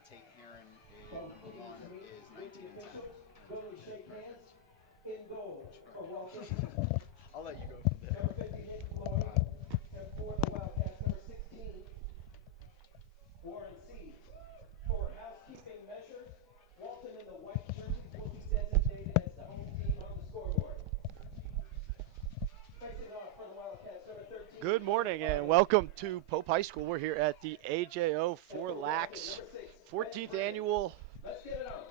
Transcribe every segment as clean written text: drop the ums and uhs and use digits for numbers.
and Tate Heron is number 1 is 19 and 10. Go and shake hands. In goal for Walton. I'll let you go from there. Number 50, Nick Floyd. And for the Wildcats, number 16, Warren Seeds. For housekeeping measures, Walton in the white jerseys will be designated as the home team on the scoreboard. Facing off for the Wildcats, number 13. Good morning and welcome to Pope High School. We're here at the AJO4LAX 14th annual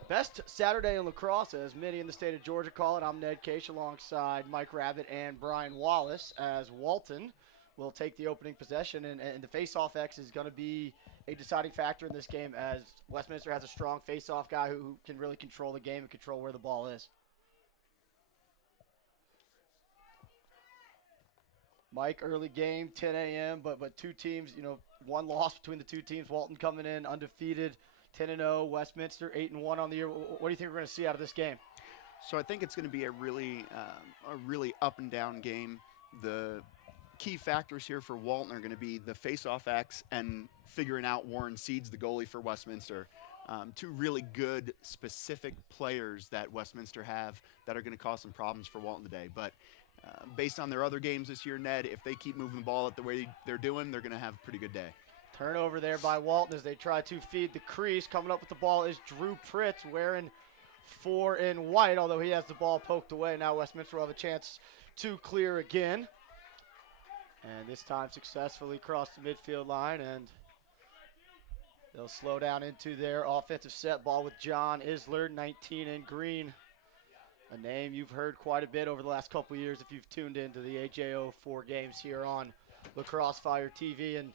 Best Saturday in Lacrosse, as many in the state of Georgia call it. I'm Ned Case alongside Mike Rabbit and Brian Wallace, as Walton will take the opening possession. And the face-off X is going to be a deciding factor in this game, as Westminster has a strong face-off guy who can really control the game and control where the ball is. Mike, early game, 10 a.m., but two teams, one loss between the two teams. Walton coming in undefeated, 10-0. Westminster 8-1 on the year. What do you think we're going to see out of this game? So I think it's going to be a really up and down game. The key factors here for Walton are going to be the face-off X and figuring out Warren Seeds, the goalie for Westminster. Two really good, specific players that Westminster have that are going to cause some problems for Walton today. But based on their other games this year, Ned, if they keep moving the ball at the way they're doing, they're going to have a pretty good day. Turnover there by Walton as they try to feed the crease. Coming up with the ball is Drew Pritz, wearing 4 in white, although he has the ball poked away. Now Westminster will have a chance to clear again. And this time successfully crossed the midfield line, and they'll slow down into their offensive set. Ball with John Isler, 19 in green. A name you've heard quite a bit over the last couple of years if you've tuned into the AJO4 games here on Lacrosse Fire TV. And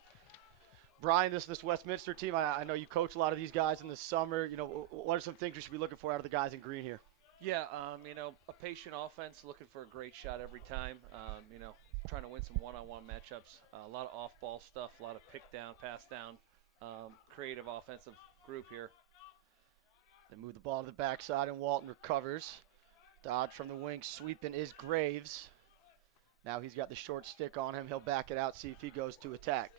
Brian, this Westminster team, I know you coach a lot of these guys in the summer. What are some things we should be looking for out of the guys in green here? Yeah, a patient offense, looking for a great shot every time. Trying to win some one-on-one matchups. A lot of off-ball stuff, a lot of pick down, pass down, creative offensive group here. They move the ball to the backside, and Walton recovers. Dodge from the wing, sweeping is Graves. Now he's got the short stick on him. He'll back it out, see if he goes to attack.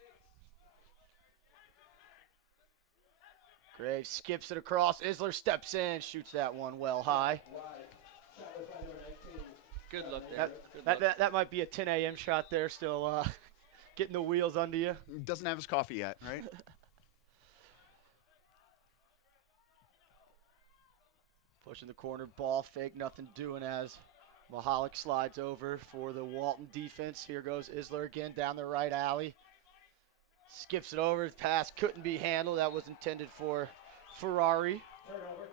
Graves skips it across. Isler steps in, shoots that one well high. Good look there. That might be a 10 a.m. shot there, still getting the wheels under you. Doesn't have his coffee yet, right? Pushing the corner, ball fake, nothing doing as Mahalik slides over for the Walton defense. Here goes Isler again down the right alley. Skips it over. His pass couldn't be handled. That was intended for Ferrari. Turnover.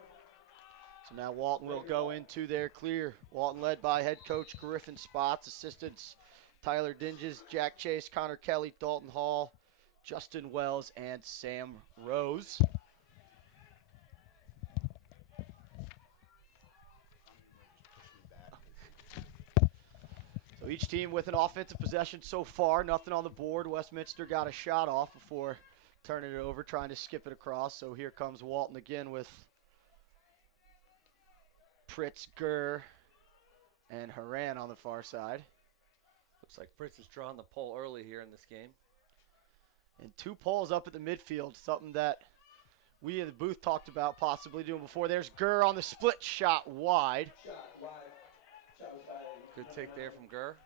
So now Walton will go into their clear. Walton led by head coach Griffin Spots, assistants Tyler Dinges, Jack Chase, Connor Kelly, Dalton Hall, Justin Wells, and Sam Rose. So each team with an offensive possession so far. Nothing on the board. Westminster got a shot off before turning it over, trying to skip it across. So here comes Walton again with Pritz, Gurr, and Haran on the far side. Looks like Pritz is drawing the pole early here in this game. And 2 poles up at the midfield, something that we in the booth talked about possibly doing before. There's Gurr on the split shot wide. Shot wide. Shot was by Good take there from Gurr.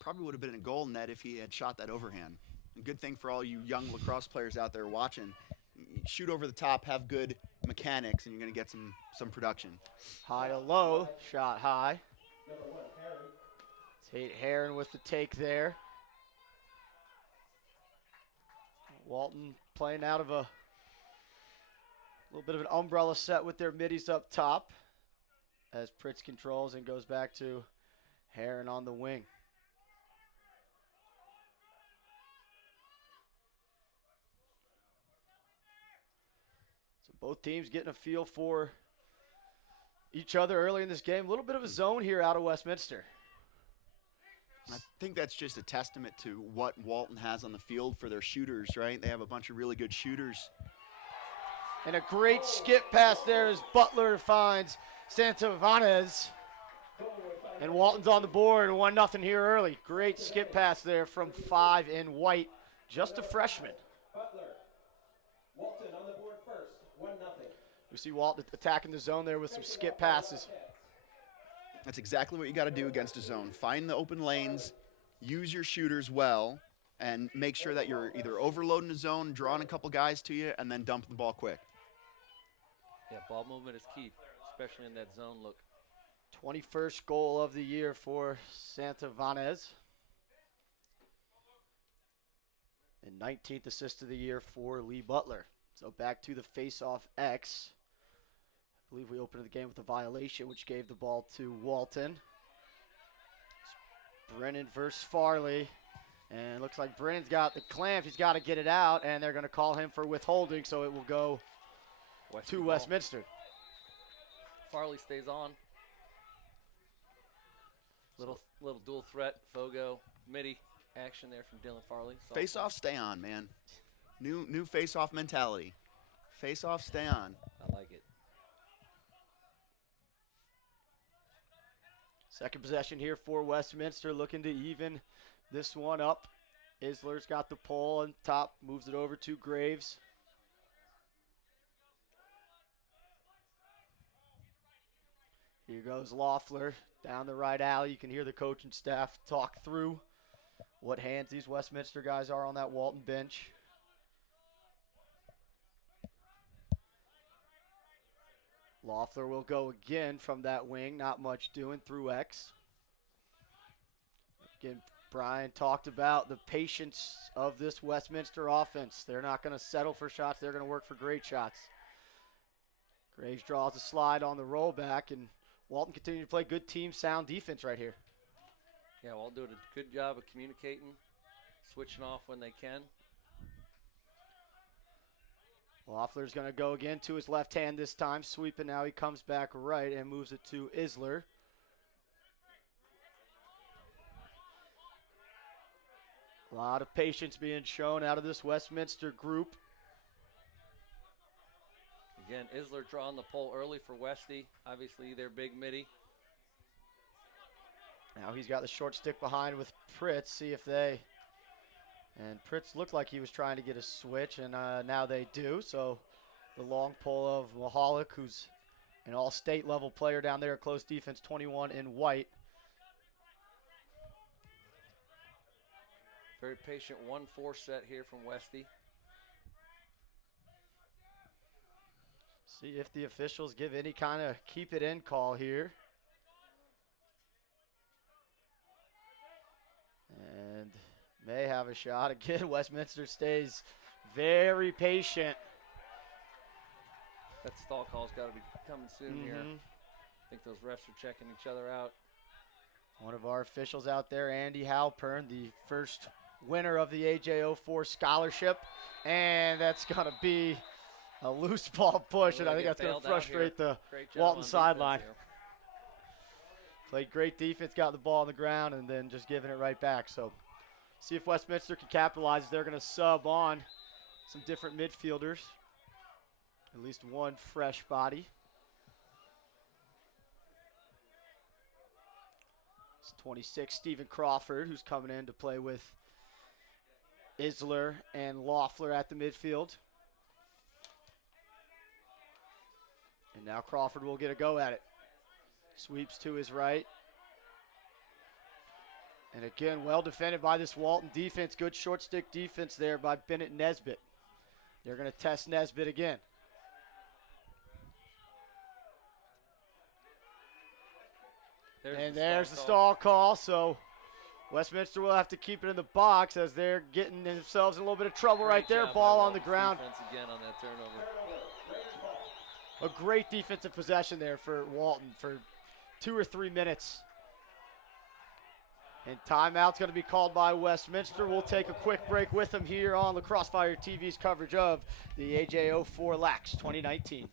Probably would have been a goal, Ned, if he had shot that overhand. A good thing for all you young lacrosse players out there watching. Shoot over the top, have good mechanics, and you're going to get some production. High to low, shot high. Number 1, Harry. Tate Heron with the take there. Walton playing out of a little bit of an umbrella set with their middies up top, as Pritz controls and goes back to Heron on the wing. So both teams getting a feel for each other early in this game. A little bit of a zone here out of Westminster. I think that's just a testament to what Walton has on the field for their shooters, right? They have a bunch of really good shooters. And a great skip pass there as Butler finds Santavanez. And Walton's on the board, 1-0 here early. Great skip pass there from 5 in white, just a freshman. Butler. We see Walton attacking the zone there with some skip passes. That's exactly what you got to do against a zone. Find the open lanes, use your shooters well, and make sure that you're either overloading the zone, drawing a couple guys to you, and then dumping the ball quick. Yeah, ball movement is key, especially in that zone look. 21st goal of the year for Santavanez. And 19th assist of the year for Lee Butler. So back to the face-off X. I believe we opened the game with a violation, which gave the ball to Walton. It's Brennan versus Farley. And it looks like Brennan's got the clamp. He's got to get it out, and they're going to call him for withholding, so it will go to Westminster. Farley stays on. Little dual threat, Fogo, midi action there from Dylan Farley. Face-off, stay on, man. New face-off mentality. Face-off, stay on. I like it. Second possession here for Westminster, looking to even this one up. Isler's got the pole on top, moves it over to Graves. Here goes Loeffler down the right alley. You can hear the coaching staff talk through what hands these Westminster guys are on that Walton bench. Loeffler will go again from that wing. Not much doing through X. Again, Brian talked about the patience of this Westminster offense. They're not going to settle for shots. They're going to work for great shots. Graves draws a slide on the rollback, and Walton continues to play good team sound defense right here. Yeah, Walton doing a good job of communicating, switching off when they can. Loeffler's going to go again to his left hand this time, sweeping. Now he comes back right and moves it to Isler. A lot of patience being shown out of this Westminster group. Again, Isler drawing the pole early for Westy. Obviously, their big midi. Now he's got the short stick behind with Pritz. See if they... And Pritz looked like he was trying to get a switch, and now they do. So the long pull of Mahalik, who's an all-state level player down there at close defense, 21 in white. Very patient 1-4 set here from Westy. See if the officials give any kind of keep it in call here. And may have a shot. Again, Westminster stays very patient. That stall call's got to be coming soon here. I think those refs are checking each other out. One of our officials out there, Andy Halpern, the first winner of the AJO4 scholarship. And that's going to be a loose ball push, and I think that's going to frustrate the Walton sideline. Played great defense, got the ball on the ground, and then just giving it right back. So see if Westminster can capitalize. They're going to sub on some different midfielders. At least one fresh body. It's 26, Stephen Crawford, who's coming in to play with Isler and Loeffler at the midfield. And now Crawford will get a go at it. Sweeps to his right. And again, well defended by this Walton defense. Good short stick defense there by Bennett Nesbitt. They're going to test Nesbitt again. There's the stall call. So Westminster will have to keep it in the box as they're getting themselves in a little bit of trouble right there. Ball on the ground. Again on that turnover. A great defensive possession there for Walton for 2 or 3 minutes. And timeout's going to be called by Westminster. We'll take a quick break with them here on La Crossfire TV's coverage of the AJO4LAX 2019.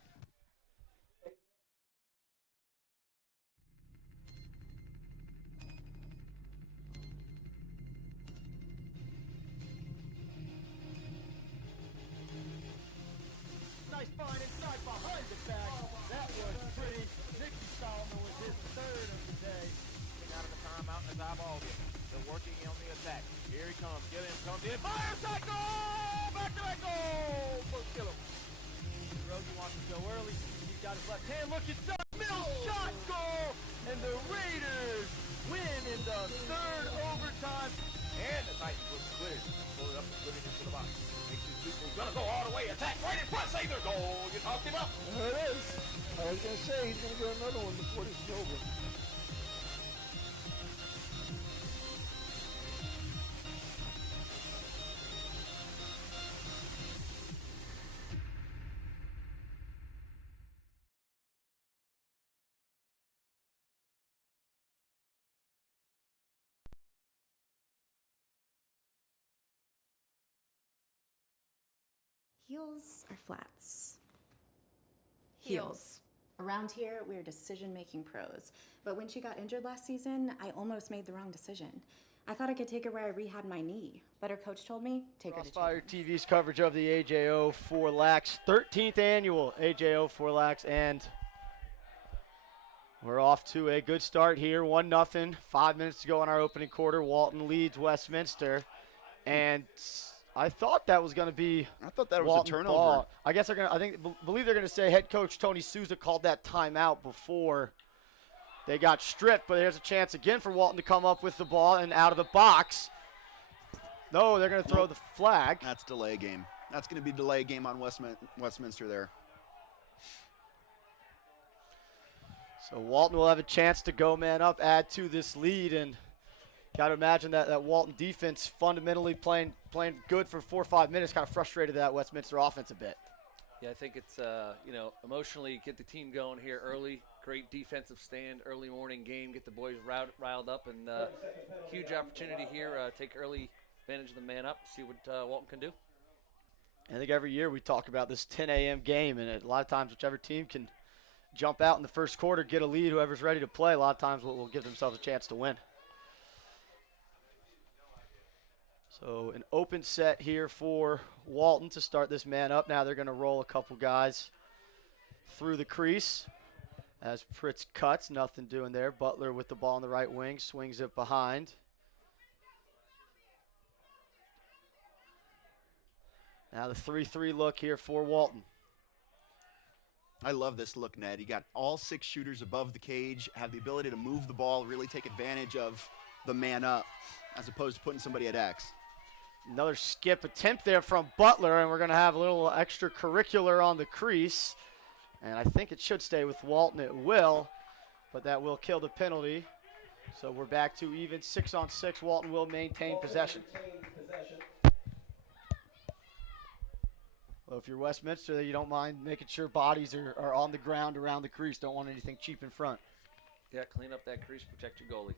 Nice find inside behind the back. That was pretty. Nicky Solomon was his third of the day. Out of the timeout and the eyeball hit. They're working on the attack. Here he comes. Gilliam comes in. Fires that goal! Back to that goal! First kill him. Rosie wants to go early. got his left hand, look, it's up, middle shot, goal, and the Raiders win in the third overtime. And the Titans look clear, pull it up and put it into the box. Makes his people gonna go all the way, attack right in front, save their goal. You talked him up. There it is. I was gonna say he's gonna get another one before this is over. Heels or flats? Heels. Around here, we're decision-making pros. But when she got injured last season, I almost made the wrong decision. I thought I could take her where I rehabbed my knee, but her coach told me, take her to Crossfire Children's. TV's coverage of the AJO4LAX 13th annual AJO4LAX, and we're off to a good start here. 1-0, 5 minutes to go in our opening quarter. Walton leads Westminster, and I thought that was going to be I thought that was Walton a turnover. ball. I guess they're going to, believe they're going to say head coach Tony Souza called that timeout before they got stripped, but there's a chance again for Walton to come up with the ball and out of the box. No, they're going to throw the flag. That's delay game. That's going to be delay game on Westminster there. So Walton will have a chance to go man up, add to this lead, and got to imagine that Walton defense fundamentally playing good for 4 or 5 minutes kind of frustrated that Westminster offense a bit. Yeah, I think it's, emotionally get the team going here early. Great defensive stand, early morning game, get the boys riled up, and huge opportunity here. Take early advantage of the man up, see what Walton can do. I think every year we talk about this 10 a.m. game, and a lot of times whichever team can jump out in the first quarter, get a lead, whoever's ready to play, a lot of times will give themselves a chance to win. So an open set here for Walton to start this man up. Now they're going to roll a couple guys through the crease as Pritz cuts. Nothing doing there. Butler with the ball on the right wing, swings it behind. Now the 3-3 look here for Walton. I love this look, Ned. You got all 6 shooters above the cage, have the ability to move the ball, really take advantage of the man up, as opposed to putting somebody at X. Another skip attempt there from Butler, and we're going to have a little extracurricular on the crease. And I think it should stay with Walton. It will, but that will kill the penalty. So we're back to even 6-on-6. Walton will maintain possession. Well, if you're Westminster, you don't mind making sure bodies are on the ground around the crease. Don't want anything cheap in front. Yeah, clean up that crease, protect your goalie.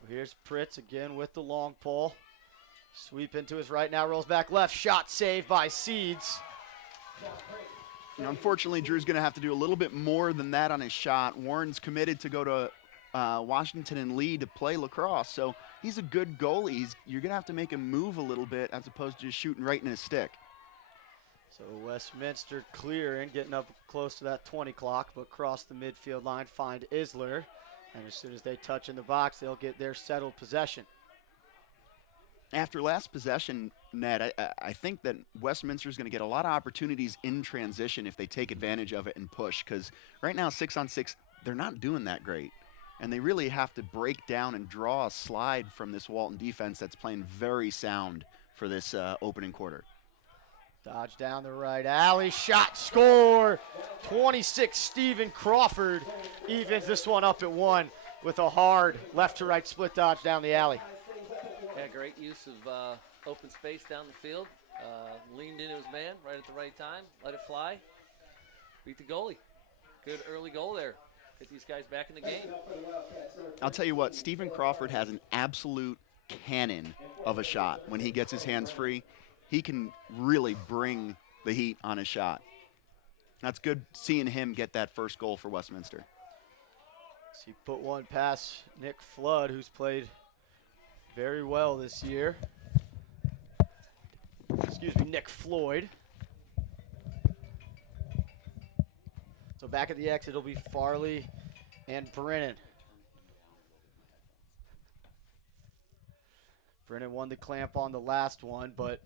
So here's Pritz again with the long pole. Sweep into his right now, rolls back left. Shot saved by Seeds. And unfortunately, Drew's going to have to do a little bit more than that on his shot. Warren's committed to go to Washington and Lee to play lacrosse, so he's a good goalie. You're going to have to make him move a little bit as opposed to just shooting right in his stick. So Westminster clearing, getting up close to that 20 clock, but cross the midfield line, find Isler. And as soon as they touch in the box, they'll get their settled possession. After last possession, Ned, I think that Westminster is going to get a lot of opportunities in transition if they take advantage of it and push, because right now 6-on-6, they're not doing that great. And they really have to break down and draw a slide from this Walton defense that's playing very sound for this opening quarter. Dodge down the right alley, shot, score. 26, Stephen Crawford evens this one up at 1 with a hard left-to-right split dodge down the alley. Yeah, great use of open space down the field. Leaned into his man right at the right time, let it fly. Beat the goalie. Good early goal there. Get these guys back in the game. I'll tell you what, Stephen Crawford has an absolute cannon of a shot. When he gets his hands free, he can really bring the heat on his shot. That's good seeing him get that first goal for Westminster. So he put one past Nick Flood, who's played very well this year. Excuse me, Nick Floyd. So back at the X, it'll be Farley and Brennan. Brennan won the clamp on the last one, but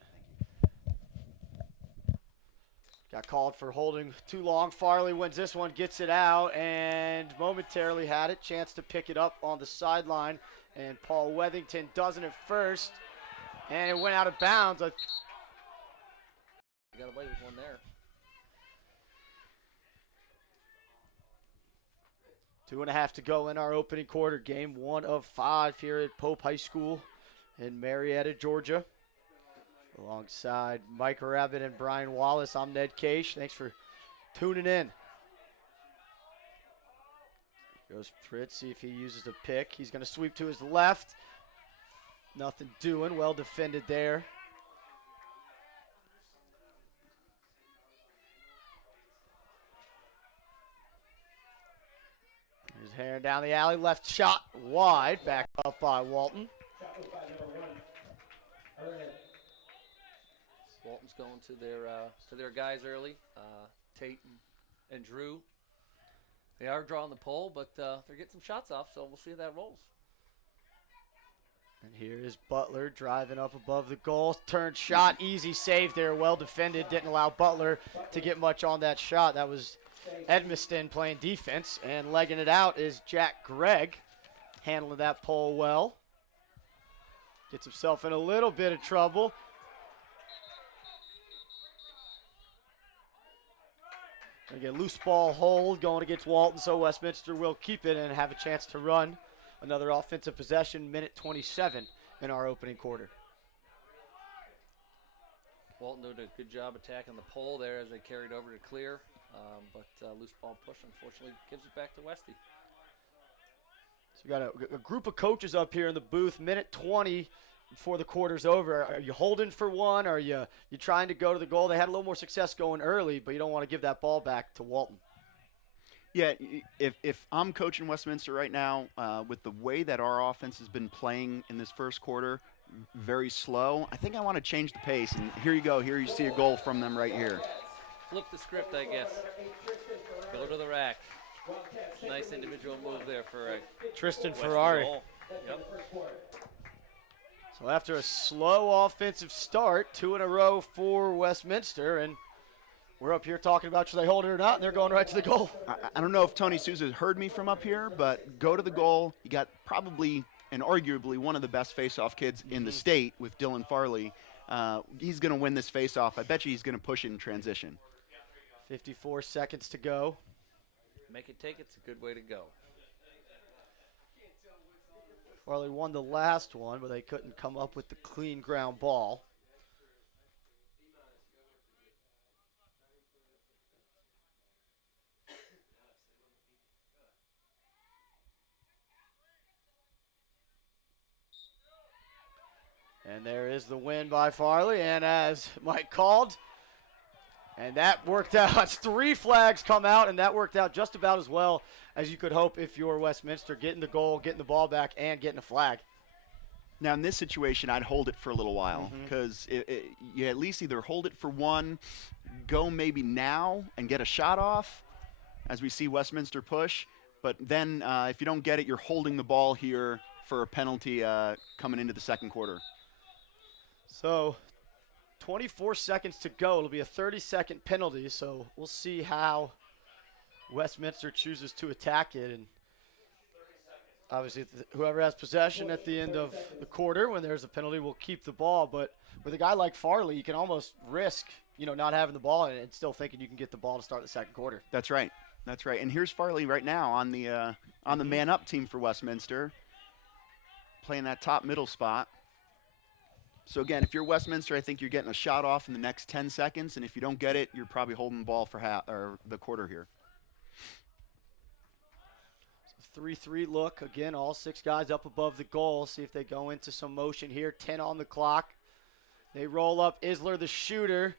Got called for holding too long. Farley wins this one, gets it out, and momentarily had it. Chance to pick it up on the sideline, and Paul Wethington doesn't at first, and it went out of bounds. You got away with one there. 2.5 to go in our opening quarter. Game 1 of 5 here at Pope High School in Marietta, Georgia. Alongside Mike Rabbit and Brian Wallace, I'm Ned Cage. Thanks for tuning in. Goes Pritz, see if he uses a pick. He's going to sweep to his left. Nothing doing. Well defended there. He's herring down the alley. Left shot wide. Back up by Walton. Walton's going to their guys early. Tate and Drew. They are drawing the pole, but they're getting some shots off, so we'll see how that rolls. And here is Butler driving up above the goal. Turn shot, easy save there, well defended. Didn't allow Butler to get much on that shot. That was Edmiston playing defense, and legging it out is Jack Gregg, handling that pole well. Gets himself in a little bit of trouble. Again, loose ball hold going against Walton, so Westminster will keep it and have a chance to run another offensive possession, minute 27 in our opening quarter. Walton doing a good job attacking the pole there as they carried over to clear, but loose ball push unfortunately gives it back to Westy. So we got a group of coaches up here in the booth, minute 20 before the quarter's over. Are you holding for one? Are you trying to go to the goal? They had a little more success going early, but you don't want to give that ball back to Walton. Yeah, if I'm coaching Westminster right now, with the way that our offense has been playing in this first quarter, very slow, I think I want to change the pace. And here you go. Here you see a goal from them right here. Flip the script, I guess. Go to the rack. Nice individual move there for Tristan Westy Ferrari. goal. Yep. So after a slow offensive start, 2 in a row for Westminster, and we're up here talking about should they hold it or not, and they're going right to the goal. I don't know if Tony Souza heard me from up here, but go to the goal. You got probably and arguably one of the best face-off kids in the state with Dylan Farley. He's going to win this face-off. I bet you he's going to push it in transition. 54 seconds to go. Make it take it's a good way to go. Farley won the last one, but they couldn't come up with the clean ground ball. And there is the win by Farley, and as Mike called, and that worked out. 3 flags come out, and that worked out just about as well as you could hope if you're Westminster, getting the goal, getting the ball back, and getting a flag. Now, in this situation, I'd hold it for a little while because you at least either hold it for one, go maybe now and get a shot off as we see Westminster push. But then if you don't get it, you're holding the ball here for a penalty coming into the second quarter. So 24 seconds to go. It'll be a 30-second penalty, so we'll see how Westminster chooses to attack it. And obviously, whoever has possession at the end of the quarter, when there's a penalty, will keep the ball. But with a guy like Farley, you can almost risk, not having the ball and still thinking you can get the ball to start the second quarter. That's right. That's right. And here's Farley right now on the man-up team for Westminster, playing that top middle spot. So, again, if you're Westminster, I think you're getting a shot off in the next 10 seconds. And if you don't get it, you're probably holding the ball for the quarter here. 3-3 look. Again, all 6 guys up above the goal. See if they go into some motion here. 10 on the clock. They roll up Isler, the shooter.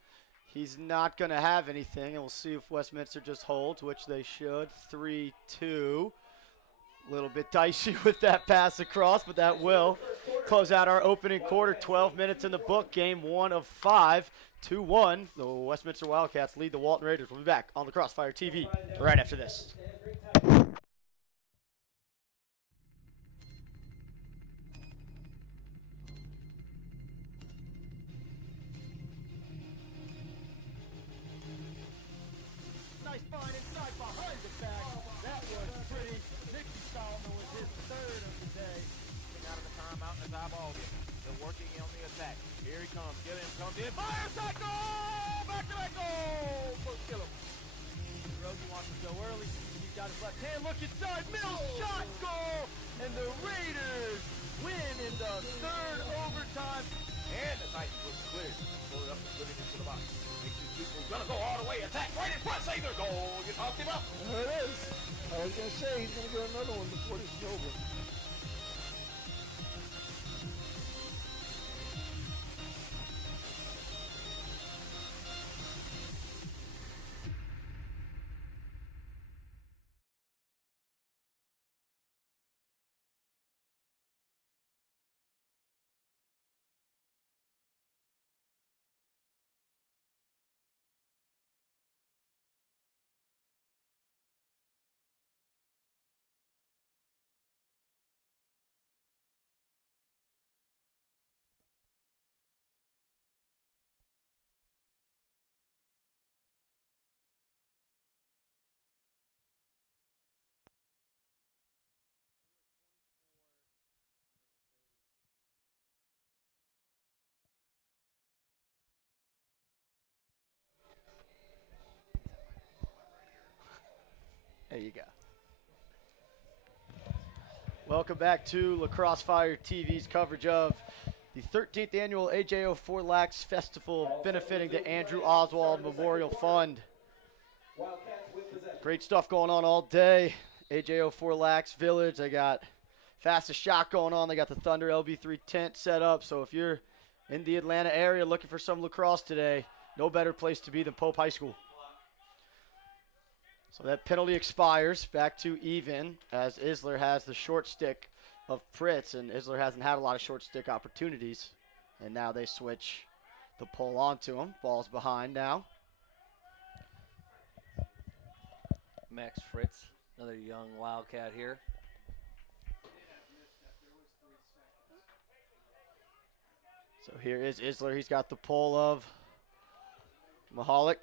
He's not going to have anything. And we'll see if Westminster just holds, which they should. 3-2. A little bit dicey with that pass across, but that will close out our opening quarter. 12 minutes in the book. Game 1 of 5. 2-1. The Westminster Wildcats lead the Walton Raiders. We'll be back on the Crossfire TV right after this. this high ball game. They're working on the attack. Here he comes. Gilliam comes in. Fires that goal! Back-to-back goal for Gilliam. Rosie wants to go early. He's got his left hand. Look inside. Middle shot goal! And the Raiders win in the third overtime. And the Titans was cleared. Pull it up and put it into the box. Makes his people gonna go all the way. Attack right in front. Save their goal. You talked him up. There it is. I was going to say he's going to get another one before this is over. There you go. Welcome back to Lacrosse Fire TV's coverage of the 13th annual AJO4LAX Festival benefiting the Andrew Oswald Memorial Fund. Great stuff going on all day. AJO4LAX Village, they got fastest shot going on. They got the Thunder LB3 tent set up. So if you're in the Atlanta area looking for some lacrosse today, no better place to be than Pope High School. So that penalty expires back to even as Isler has the short stick of Pritz, and Isler hasn't had a lot of short stick opportunities. And now they switch the pull onto him. Ball's behind now. Max Fritz, another young Wildcat here. So here is Isler. He's got the pull of Mahalik.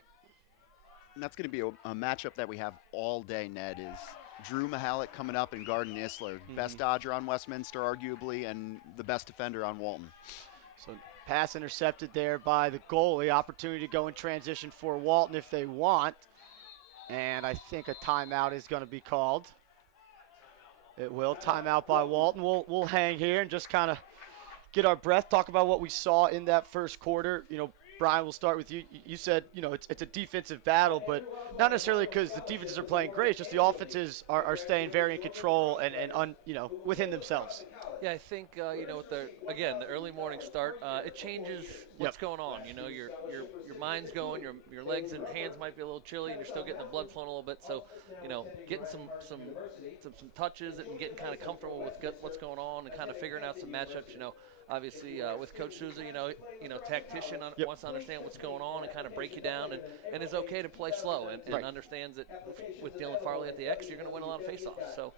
And that's going to be a matchup that we have all day, Ned, is Drew Mahalik coming up and guarding Isler. Best Dodger on Westminster, arguably, and the best defender on Walton. So pass intercepted there by the goalie. Opportunity to go in transition for Walton if they want. And I think a timeout is going to be called. It will. Timeout by Walton. We'll hang here and just kind of get our breath, talk about what we saw in that first quarter. You know, Brian, we'll start with you. You said, you know, it's a defensive battle, but not necessarily because the defenses are playing great. It's just the offenses are staying very in control and you know, within themselves. Yeah, I think, you know, with the early morning start, it changes what's going on. You know, your mind's going, your legs and hands might be a little chilly, and you're still getting the blood flowing a little bit. So, you know, getting some touches and getting kind of comfortable with what's going on and kind of figuring out some matchups, you know. Obviously, with Coach Souza, you know, tactician wants to understand what's going on and kind of break you down, and is okay to play slow and understands that with Dylan Farley at the X, you're going to win a lot of faceoffs. So,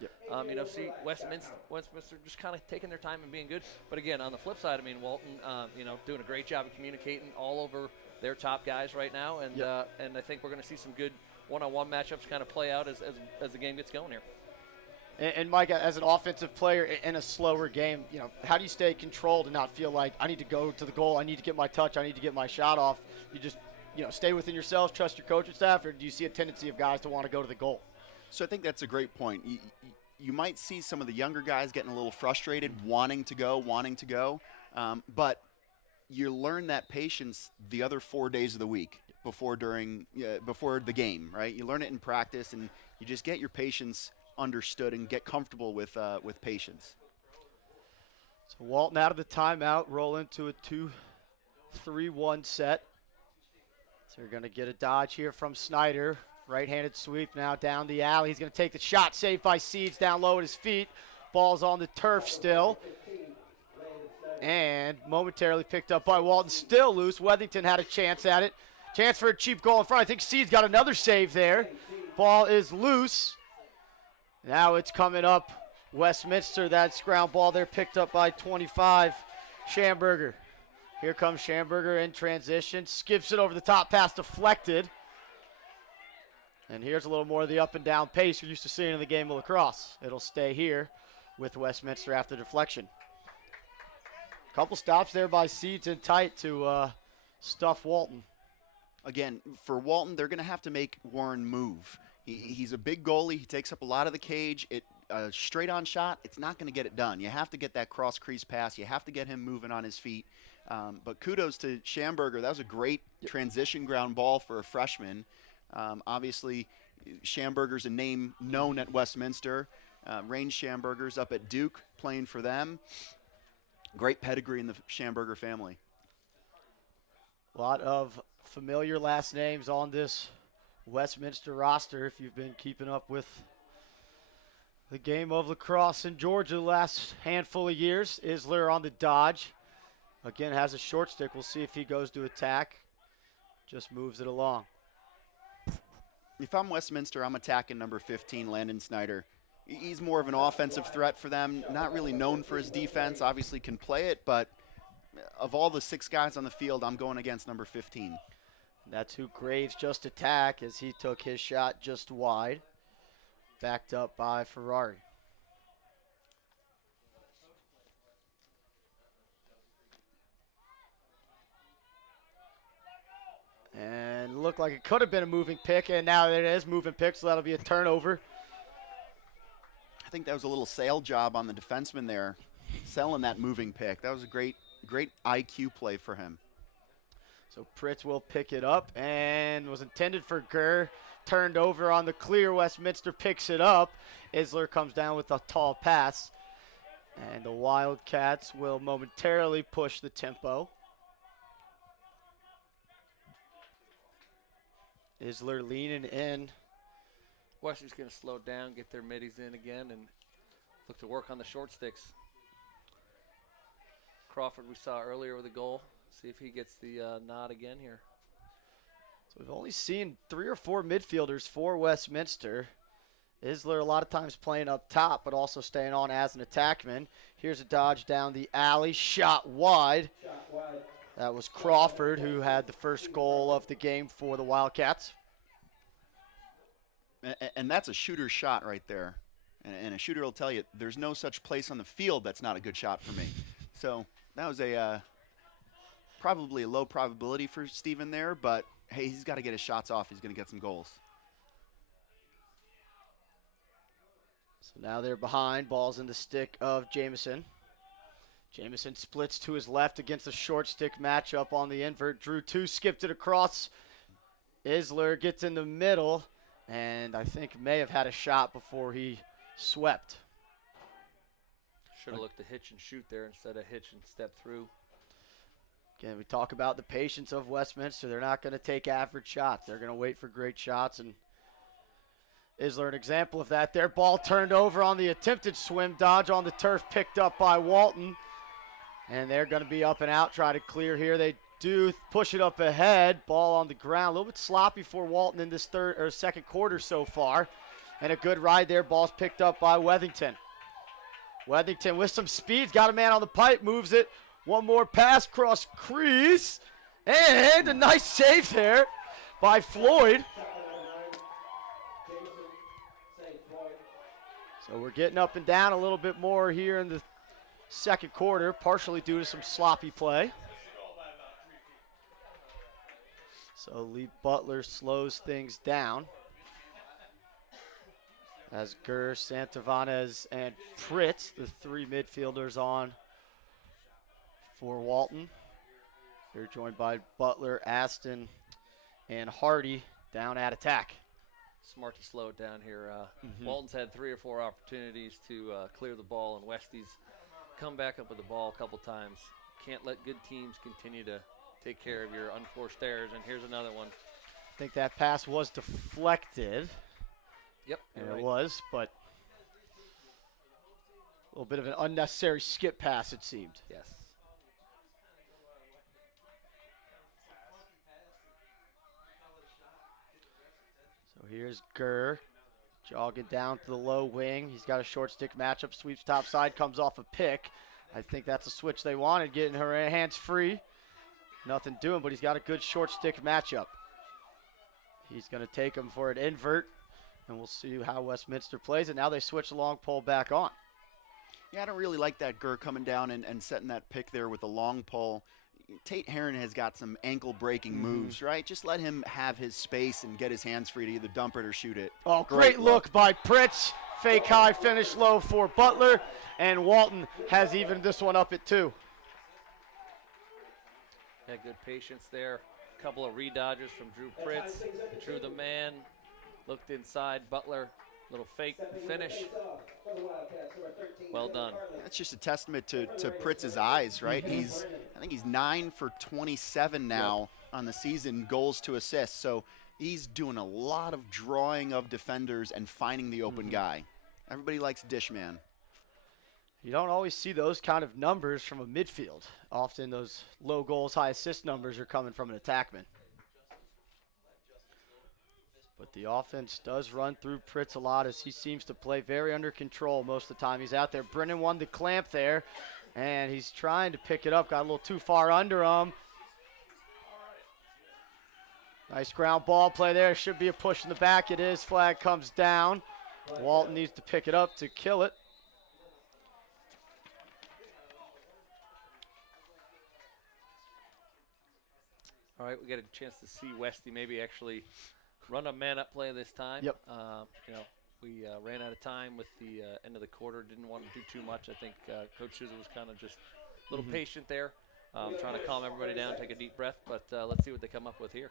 you know, see Westminster just kind of taking their time and being good. But again, on the flip side, I mean, Walton, you know, doing a great job of communicating all over their top guys right now, and I think we're going to see some good one-on-one matchups kind of play out as the game gets going here. And Mike, as an offensive player in a slower game, you know, how do you stay controlled and not feel like I need to go to the goal, I need to get my touch, I need to get my shot off? You just, you know, stay within yourselves, trust your coaching staff, or do you see a tendency of guys to want to go to the goal? So I think that's a great point. You might see some of the younger guys getting a little frustrated, wanting to go, but you learn that patience the other 4 days of the week before the game, right? You learn it in practice, and you just get your patience understood and get comfortable with patience. So Walton out of the timeout, roll into a 2-3-1 set. So we're going to get a dodge here from Snyder. Right-handed sweep now down the alley. He's going to take the shot, saved by Seeds down low at his feet. Ball's on the turf still. And momentarily picked up by Walton, still loose. Wethington had a chance at it. Chance for a cheap goal in front. I think Seeds got another save there. Ball is loose. Now it's coming up Westminster. That's ground ball there picked up by 25, Schamberger. Here comes Schamberger in transition. Skips it over the top pass, deflected. And here's a little more of the up and down pace you're used to seeing in the game of lacrosse. It'll stay here with Westminster after deflection. Couple stops there by Seeds and Tight to stuff Walton. Again, for Walton, they're going to have to make Warren move. He's a big goalie. He takes up a lot of the cage. A straight-on shot, it's not going to get it done. You have to get that cross-crease pass. You have to get him moving on his feet. But kudos to Schamberger. That was a great transition ground ball for a freshman. Obviously, Schamberger's a name known at Westminster. Range Schamberger's up at Duke playing for them. Great pedigree in the Schamberger family. A lot of familiar last names on this Westminster roster if you've been keeping up with the game of lacrosse in Georgia the last handful of years. Isler on the dodge. Again, has a short stick. We'll see if he goes to attack. Just moves it along. If I'm Westminster, I'm attacking number 15, Landon Snyder. He's more of an offensive threat for them, not really known for his defense, obviously can play it, but of all the 6 guys on the field, I'm going against number 15. That's who Graves just attacked as he took his shot just wide. Backed up by Ferrari. And looked like it could have been a moving pick, and now it is moving pick, so that'll be a turnover. I think that was a little sail job on the defenseman there, selling that moving pick. That was a great IQ play for him. So Pritz will pick it up, and was intended for Gurr. Turned over on the clear. Westminster picks it up. Isler comes down with a tall pass. And the Wildcats will momentarily push the tempo. Isler leaning in. Western's going to slow down, get their middies in again, and look to work on the short sticks. Crawford we saw earlier with a goal. See if he gets the nod again here. So we've only seen 3 or 4 midfielders for Westminster. Isler a lot of times playing up top, but also staying on as an attackman. Here's a dodge down the alley, shot wide. That was Crawford who had the first goal of the game for the Wildcats. And that's a shooter's shot right there. And a shooter will tell you there's no such place on the field that's not a good shot for me. So that was probably a low probability for Steven there, but hey, he's got to get his shots off. He's going to get some goals. So now they're behind. Ball's in the stick of Jamison. Jamison splits to his left against the short stick matchup on the invert. Drew 2 skipped it across. Isler gets in the middle, and I think may have had a shot before he swept. Should have looked to hitch and shoot there instead of hitch and step through. Again, we talk about the patience of Westminster. They're not going to take average shots. They're going to wait for great shots, and Isler an example of that. Their ball turned over on the attempted swim dodge on the turf, picked up by Walton. And they're going to be up and out, try to clear here. They do push it up ahead. Ball on the ground. A little bit sloppy for Walton in this second quarter so far. And a good ride there. Ball's picked up by Wethington. Wethington with some speed. Got a man on the pipe. Moves it. One more pass cross crease. And a nice save there by Floyd. So we're getting up and down a little bit more here in the second quarter, partially due to some sloppy play. So Lee Butler slows things down as Gurr, Santavanes, and Pritz, the 3 midfielders on for Walton. They're joined by Butler, Aston, and Hardy down at attack. Smart to slow it down here. Walton's had 3 or 4 opportunities to clear the ball, and Westie's come back up with the ball a couple times. Can't let good teams continue to take care of your unforced errors, and here's another one. I think that pass was deflected. Yep. And Right. it was, but a little bit of an unnecessary skip pass, it seemed. Yes. So here's Gurr jogging down to the low wing. He's got a short stick matchup, sweeps top side, comes off a pick. I think that's a switch they wanted, getting her hands free. Nothing doing, but he's got a good short stick matchup. He's going to take him for an invert, and we'll see how Westminster plays it. Now they switch the long pole back on. Yeah, I don't really like that Gurr coming down and setting that pick there with a long pull. Tate Herron has got some ankle-breaking moves, right? Just let him have his space and get his hands free to either dump it or shoot it. Oh, great look by Pritz. Fake high, finish low for Butler. And Walton has evened this one up at 2. Had good patience there. A couple of re-dodgers from Drew Pritz. Drew the man, looked inside. Butler, little fake finish. Well done. That's just a testament to Pritz's eyes, right? I think he's 9 for 27 now on the season, goals to assists. So he's doing a lot of drawing of defenders and finding the open guy. Everybody likes dish man. You don't always see those kind of numbers from a midfield. Often those low goals, high assist numbers are coming from an attackman. But the offense does run through Pritz a lot as he seems to play very under control most of the time he's out there. Brennan won the clamp there, and he's trying to pick it up. Got a little too far under him. Nice ground ball play there. Should be a push in the back. It is. Flag comes down. Walton needs to pick it up to kill it. All right, we get a chance to see Westy maybe actually run a man-up play this time. Yep. You know, we ran out of time with the end of the quarter. Didn't want to do too much. I think Coach Souza was kind of just a little patient there, trying to calm everybody down, take a deep breath. But let's see what they come up with here.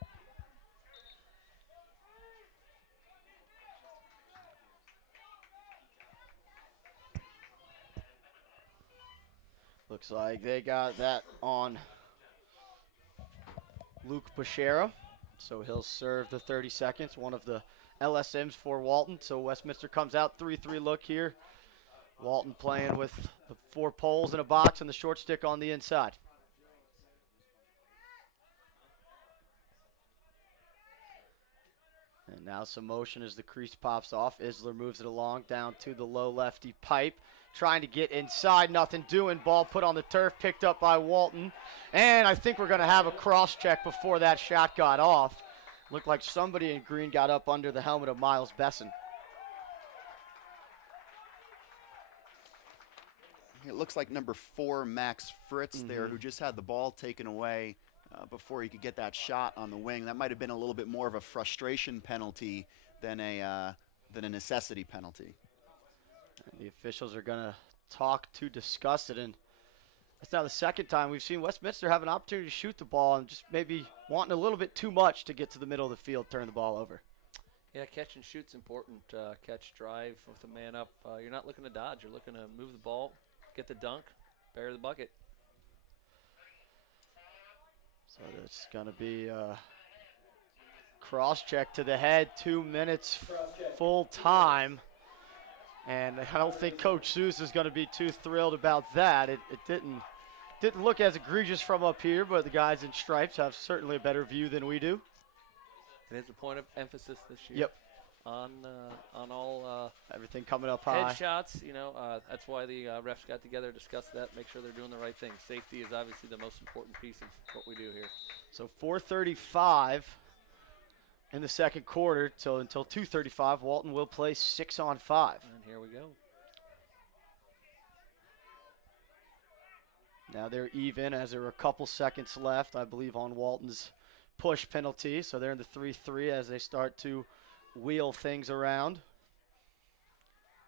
Looks like they got that on Luke Bashera, so he'll serve the 30 seconds, one of the LSMs for Walton. So Westminster comes out 3-3 look here. Walton playing with the 4 poles in a box and the short stick on the inside. And now some motion as the crease pops off. Isler moves it along down to the low lefty pipe. Trying to get inside, nothing doing. Ball put on the turf, picked up by Walton. And I think we're going to have a cross check before that shot got off. Looked like somebody in green got up under the helmet of Miles Besson. It looks like number 4, Max Fritz there, who just had the ball taken away before he could get that shot on the wing. That might have been a little bit more of a frustration penalty than a necessity penalty. And the officials are going to talk to discuss it, and that's now the second time we've seen Westminster have an opportunity to shoot the ball and just maybe wanting a little bit too much to get to the middle of the field, turn the ball over. Yeah, catch and shoot's important. Catch, drive with a man up. You're not looking to dodge. You're looking to move the ball, get the dunk, bury the bucket. So it's going to be a cross check to the head, 2 minutes full time. And I don't think Coach Seuss is going to be too thrilled about that. It didn't look as egregious from up here, but the guys in stripes have certainly a better view than we do. It is a point of emphasis this year. Yep. On all everything coming up high. Headshots, you know, that's why the refs got together, discussed that, make sure they're doing the right thing. Safety is obviously the most important piece of what we do here. So 4:35 in the second quarter until 2:35. Walton will play 6-on-5. And here we go. Now they're even as there are a couple seconds left, I believe, on Walton's push penalty. So they're in the 3-3 as they start to wheel things around.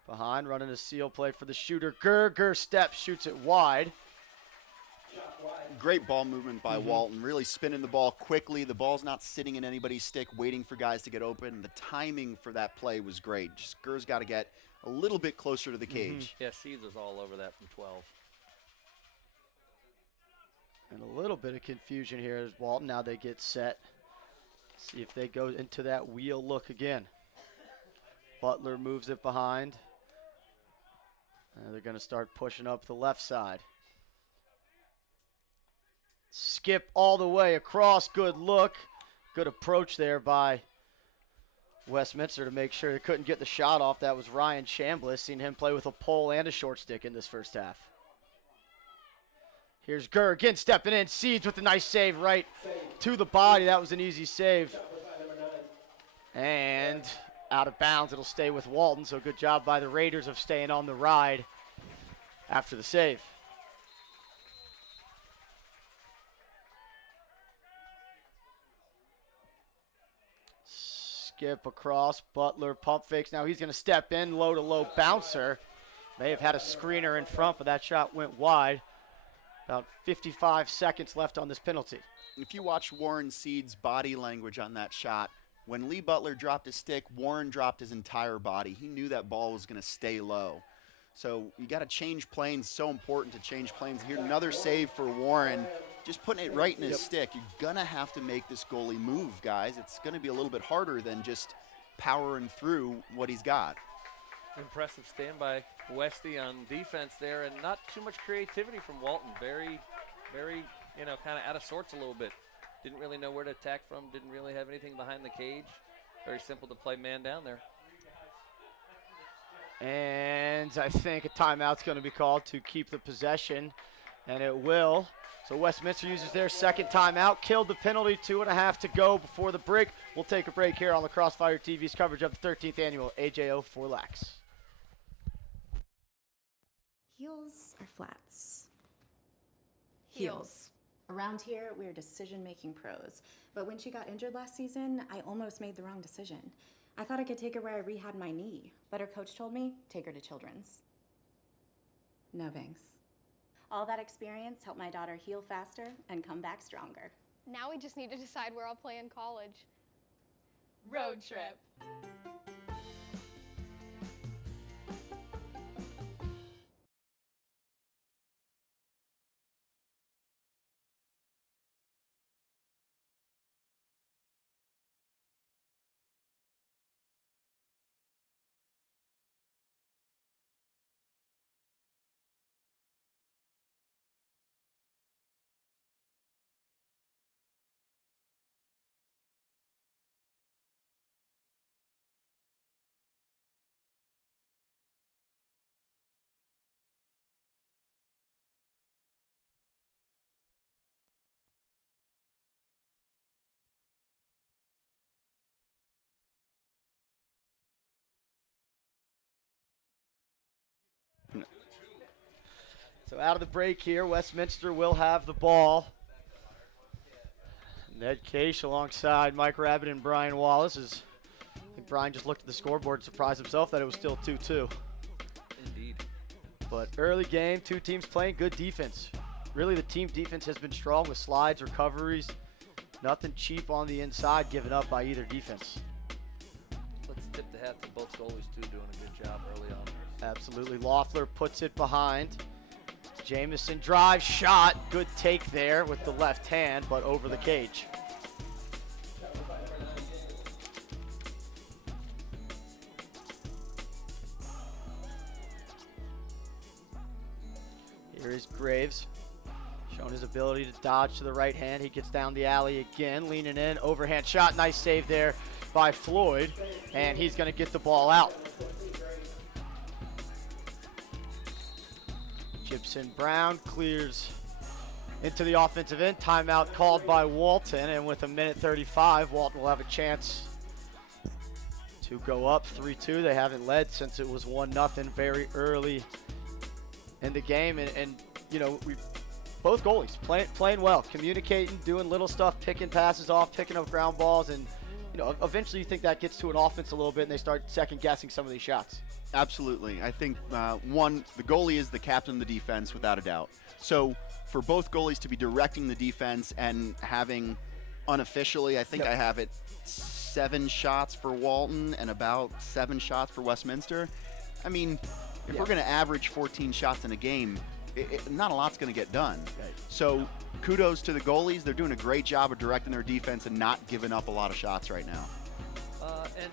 Behind, running a seal play for the shooter. Gurr steps, shoots it wide. Great ball movement by Walton, really spinning the ball quickly. The ball's not sitting in anybody's stick, waiting for guys to get open. The timing for that play was great. Just Gurr's got to get a little bit closer to the cage. Yeah, Seeds was all over that from 12. And a little bit of confusion here as Walton. Now they get set. See if they go into that wheel look again. Butler moves it behind. And they're going to start pushing up the left side. Skip all the way across. Good look. Good approach there by Westminster to make sure they couldn't get the shot off. That was Ryan Chambliss. Seen him play with a pole and a short stick in this first half. Here's Gurr again stepping in. Seeds with a nice save right to the body. That was an easy save. And out of bounds. It'll stay with Walton. So good job by the Raiders of staying on the ride after the save. Skip across, Butler pump fakes. Now he's going to step in, low-to-low bouncer. May have had a screener in front, but that shot went wide. About 55 seconds left on this penalty. If you watch Warren Seed's body language on that shot, when Lee Butler dropped his stick, Warren dropped his entire body. He knew that ball was going to stay low. So you got to change planes. So important to change planes. Here, another save for Warren. Just putting it right in his stick. You're going to have to make this goalie move, guys. It's going to be a little bit harder than just powering through what he's got. Impressive stand by Westy on defense there, and not too much creativity from Walton. Very, very, kind of out of sorts a little bit. Didn't really know where to attack from. Didn't really have anything behind the cage. Very simple to play man down there. And I think a timeout's going to be called to keep the possession, and it will. So Westminster uses their second timeout, killed the penalty, 2.5 to go before the break. We'll take a break here on the Crossfire TV's coverage of the 13th annual AJO4LAX. Heels or flats? Heels. Around here, we're decision-making pros. But when she got injured last season, I almost made the wrong decision. I thought I could take her where I rehabbed my knee, but her coach told me, take her to Children's. No thanks. All that experience helped my daughter heal faster and come back stronger. Now we just need to decide where I'll play in college. Road trip. So out of the break here, Westminster will have the ball. Ned Case alongside Mike Rabbit and Brian Wallace. I think Brian just looked at the scoreboard and surprised himself that it was still 2-2. Indeed. But early game, two teams playing good defense. Really, the team defense has been strong with slides, recoveries. Nothing cheap on the inside given up by either defense. Let's tip the hat to both goalies, too, doing a good job early on. Absolutely. Loeffler puts it behind. Jamison drive shot. Good take there with the left hand, but over the cage. Here is Graves, showing his ability to dodge to the right hand. He gets down the alley again, leaning in, overhand shot. Nice save there by Floyd, and he's going to get the ball out. Gibson Brown clears into the offensive end. Timeout called by Walton, and with 1:35, Walton will have a chance to go up 3-2. They haven't led since it was 1-0 very early in the game, and we both goalies playing well, communicating, doing little stuff, picking passes off, picking up ground balls, and eventually you think that gets to an offense a little bit, and they start second guessing some of these shots. Absolutely. I think, one, the goalie is the captain of the defense without a doubt. So for both goalies to be directing the defense and having unofficially, I think I have it 7 shots for Walton and about 7 shots for Westminster. I mean, if we're going to average 14 shots in a game, not a lot's going to get done. Right. So kudos to the goalies. They're doing a great job of directing their defense and not giving up a lot of shots right now. And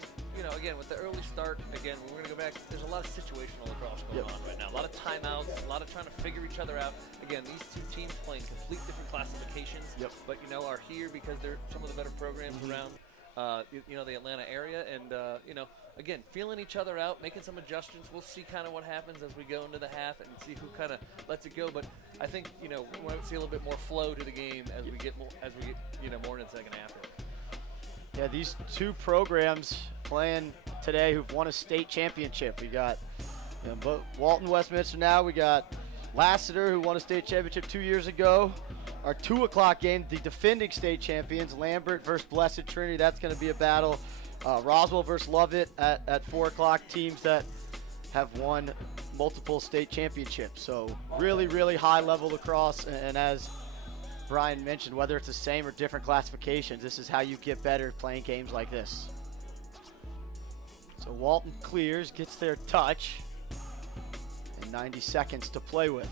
again, with the early start, again, we're going to go back. There's a lot of situational lacrosse going on right now. A lot of timeouts, a lot of trying to figure each other out. Again, these two teams playing complete different classifications, but, are here because they're some of the better programs around, the Atlanta area. And, again, feeling each other out, making some adjustments. We'll see kind of what happens as we go into the half and see who kind of lets it go. But I think, we might see a little bit more flow to the game as we get more, more into the second half. Yeah, these two programs playing today who've won a state championship. We got both Walton, Westminster now. We got Lassiter, who won a state championship 2 years ago. Our 2 o'clock game, the defending state champions, Lambert versus Blessed Trinity. That's going to be a battle. Roswell versus Lovett at 4 o'clock, teams that have won multiple state championships. So really, really high level lacrosse. And as Brian mentioned, whether it's the same or different classifications, this is how you get better playing games like this. So Walton clears, gets their touch, and 90 seconds to play with.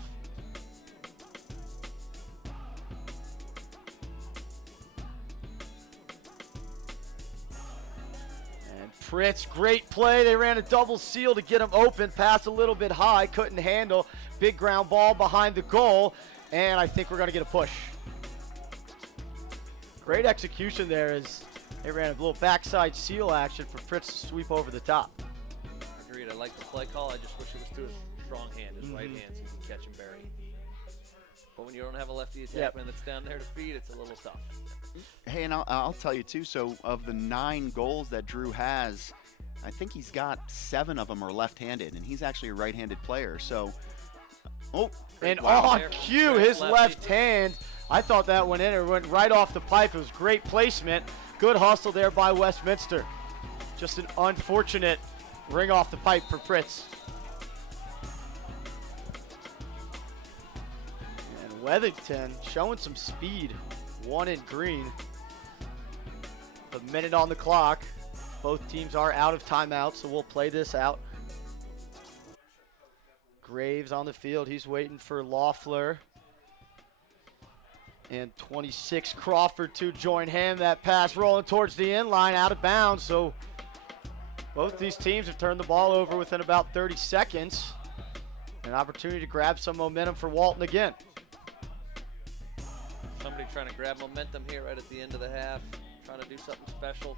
And Pritz, great play. They ran a double seal to get him open. Pass a little bit high, couldn't handle. Big ground ball behind the goal, and I think we're going to get a push. Great execution there as they ran a little backside seal action for Pritz to sweep over the top. Agreed. I like the play call. I just wish it was to his strong hand, his right hand, so he can catch and bury. But when you don't have a lefty attackman that's down there to feed, it's a little tough. Hey, and I'll tell you too, so of the 9 goals that Drew has, I think he's got 7 of them are left-handed, and he's actually a right-handed player. So, and on cue, his left hand, I thought that went in. It went right off the pipe. It was great placement. Good hustle there by Westminster. Just an unfortunate ring off the pipe for Pritz. And Wethington showing some speed. 1 in green. A minute on the clock. Both teams are out of timeout, so we'll play this out. Graves on the field. He's waiting for Loeffler. And 26 Crawford to join him. That pass rolling towards the end line, out of bounds. So both these teams have turned the ball over within about 30 seconds. An opportunity to grab some momentum for Walton again. Somebody trying to grab momentum here right at the end of the half, trying to do something special.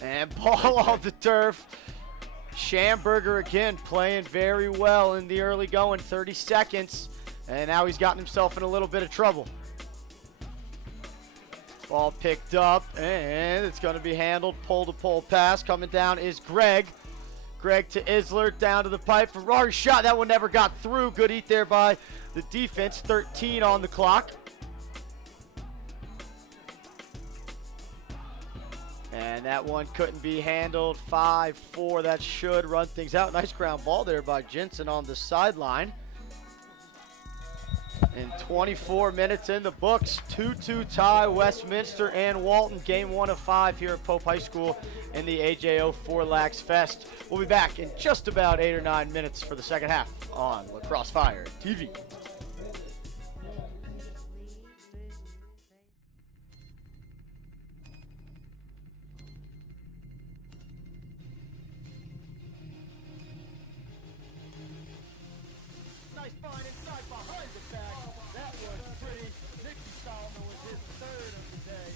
And ball off the turf. Schamberger again playing very well in the early going, 30 seconds. And now he's gotten himself in a little bit of trouble. Ball picked up, and it's going to be handled. Pole-to-pole pass. Coming down is Greg. Greg to Isler, down to the pipe. Ferrari shot. That one never got through. Good eat there by the defense. 13 on the clock. And that one couldn't be handled. 5-4. That should run things out. Nice ground ball there by Jensen on the sideline. And 24 minutes in the books, 2-2 tie, Westminster and Walton. Game 1 of 5 here at Pope High School in the AJO4LAX Fest. We'll be back in just about 8 or 9 minutes for the second half on Lacrosse Fire TV. Nice find inside behind the back. That was pretty. Nick Solomon was his 3rd of the day.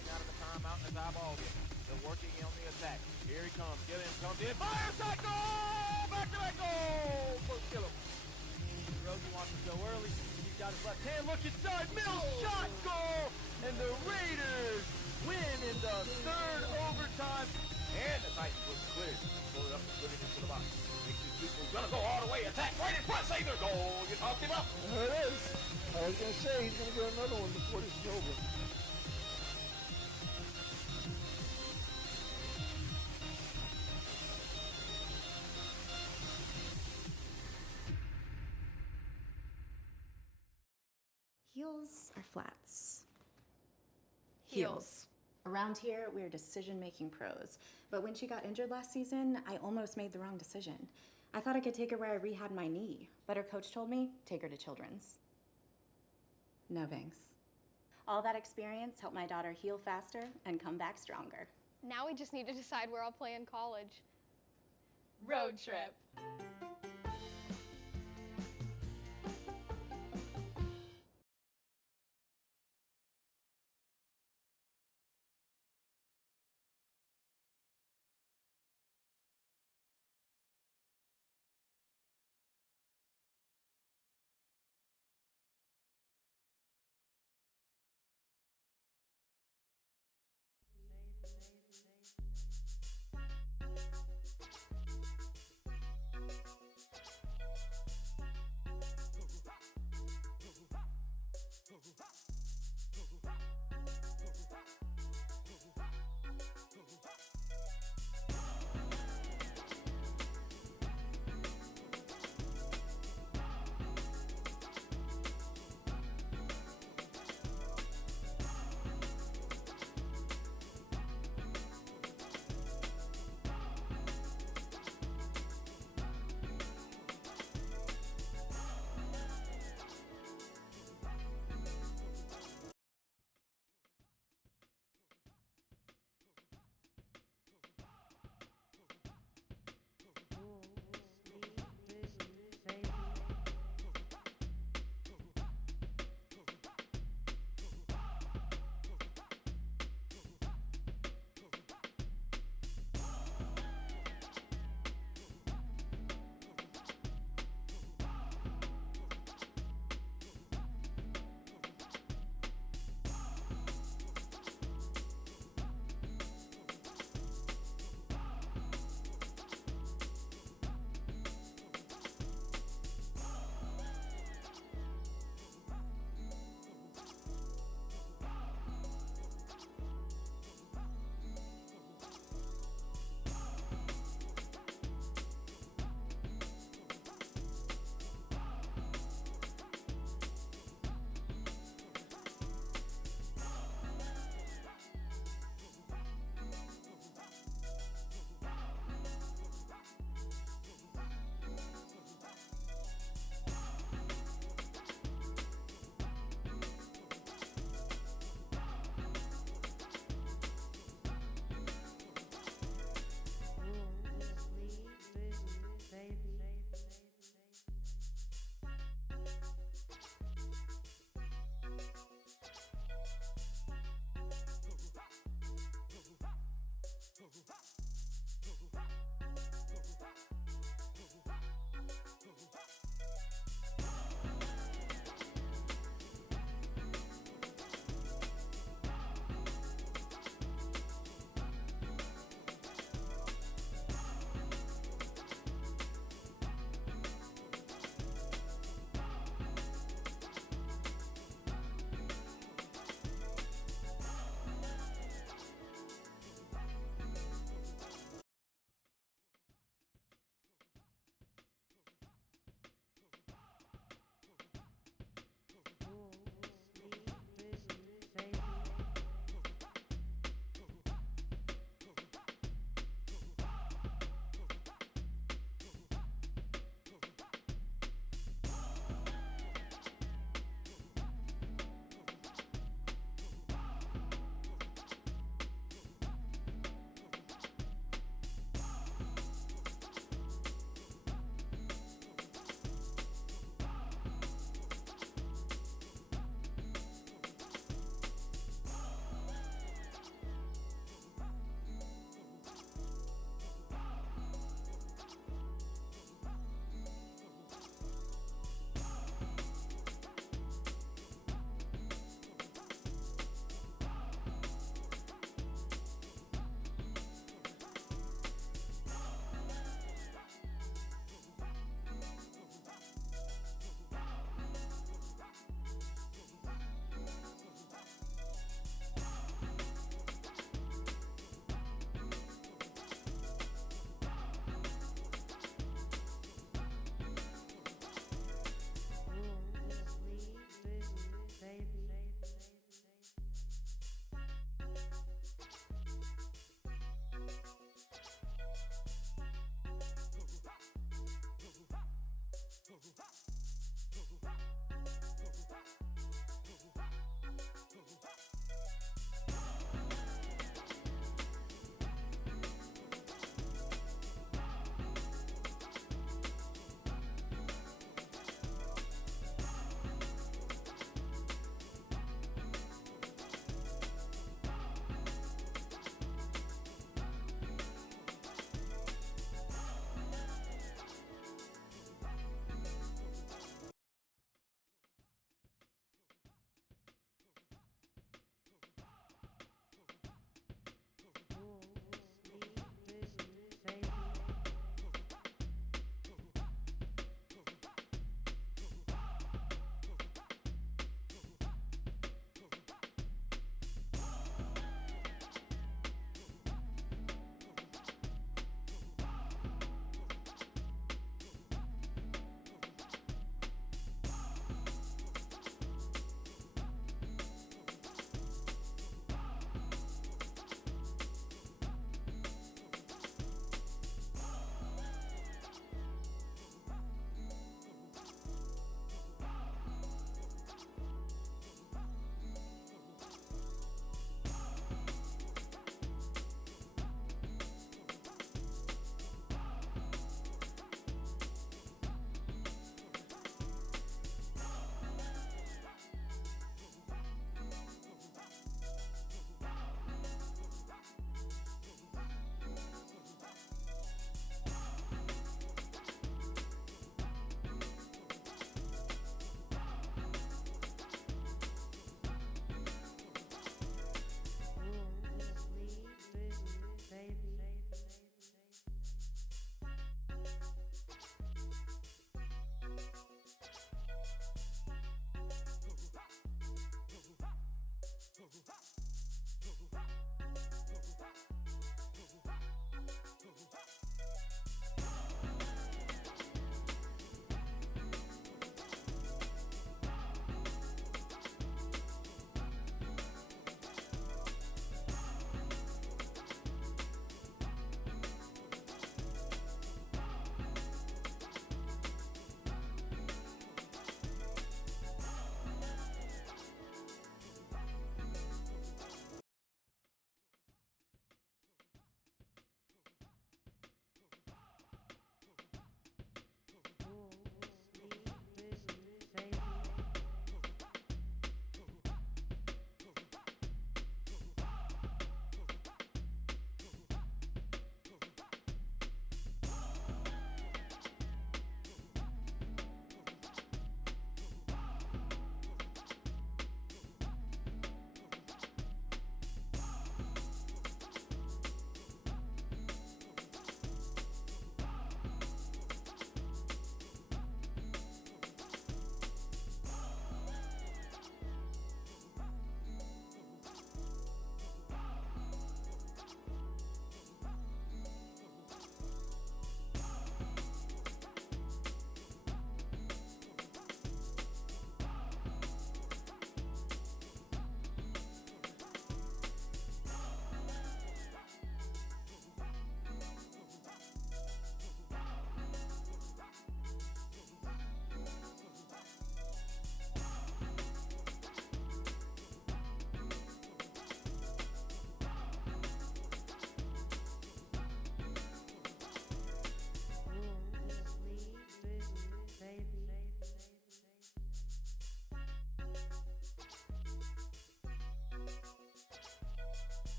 Getting out of the timeout in his eyeball game. Still working on the attack. Here he comes. Gilliam comes in. Fires that goal! Back-to-back goal! First Gilliam. Rosie wants to go early. He's got his left hand. Look inside. Middle shot goal! And the Raiders win in the 3rd overtime. And the Titans was cleared. Pull it up and put it into the box. He's gonna go all the way, attack right in front, save their goal. You talked him up. There it is. I was gonna say he's gonna get another one before this is over. Heels or flats? Heels. Around here, we're decision-making pros. But when she got injured last season, I almost made the wrong decision. I thought I could take her where I rehabbed my knee, but her coach told me, take her to Children's. No thanks. All that experience helped my daughter heal faster and come back stronger. Now we just need to decide where I'll play in college. Road trip.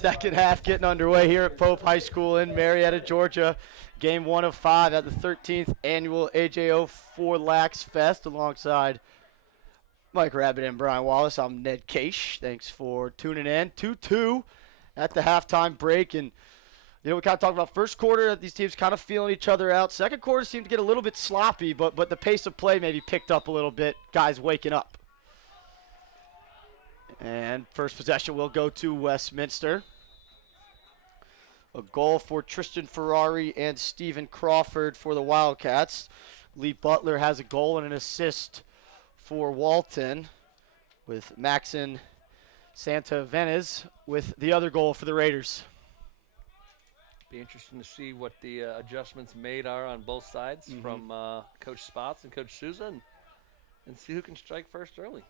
Second half getting underway here at Pope High School in Marietta, Georgia. Game 1 of 5 at the 13th annual AJO4LAX Fest alongside Mike Rabbit and Brian Wallace. I'm Ned Case. Thanks for tuning in. 2-2 at the halftime break. And, you know, we kind of talked about first quarter, these teams kind of feeling each other out. Second quarter seemed to get a little bit sloppy, but the pace of play maybe picked up a little bit. Guys waking up. And first possession will go to Westminster. A goal for Tristan Ferrari and Stephen Crawford for the Wildcats. Lee Butler has a goal and an assist for Walton, with Maxon Santa Venez with the other goal for the Raiders. Be interesting to see what the adjustments made are on both sides from Coach Spots and Coach Souza, and see who can strike first early.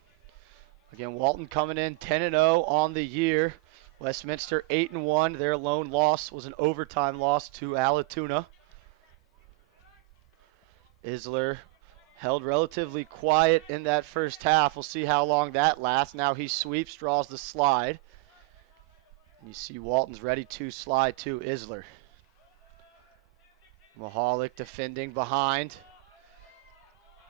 Again, Walton coming in 10-0 on the year. Westminster 8-1. Their lone loss was an overtime loss to Allatoona. Isler held relatively quiet in that first half. We'll see how long that lasts. Now he sweeps, draws the slide. You see Walton's ready to slide to Isler. Mahalik defending behind.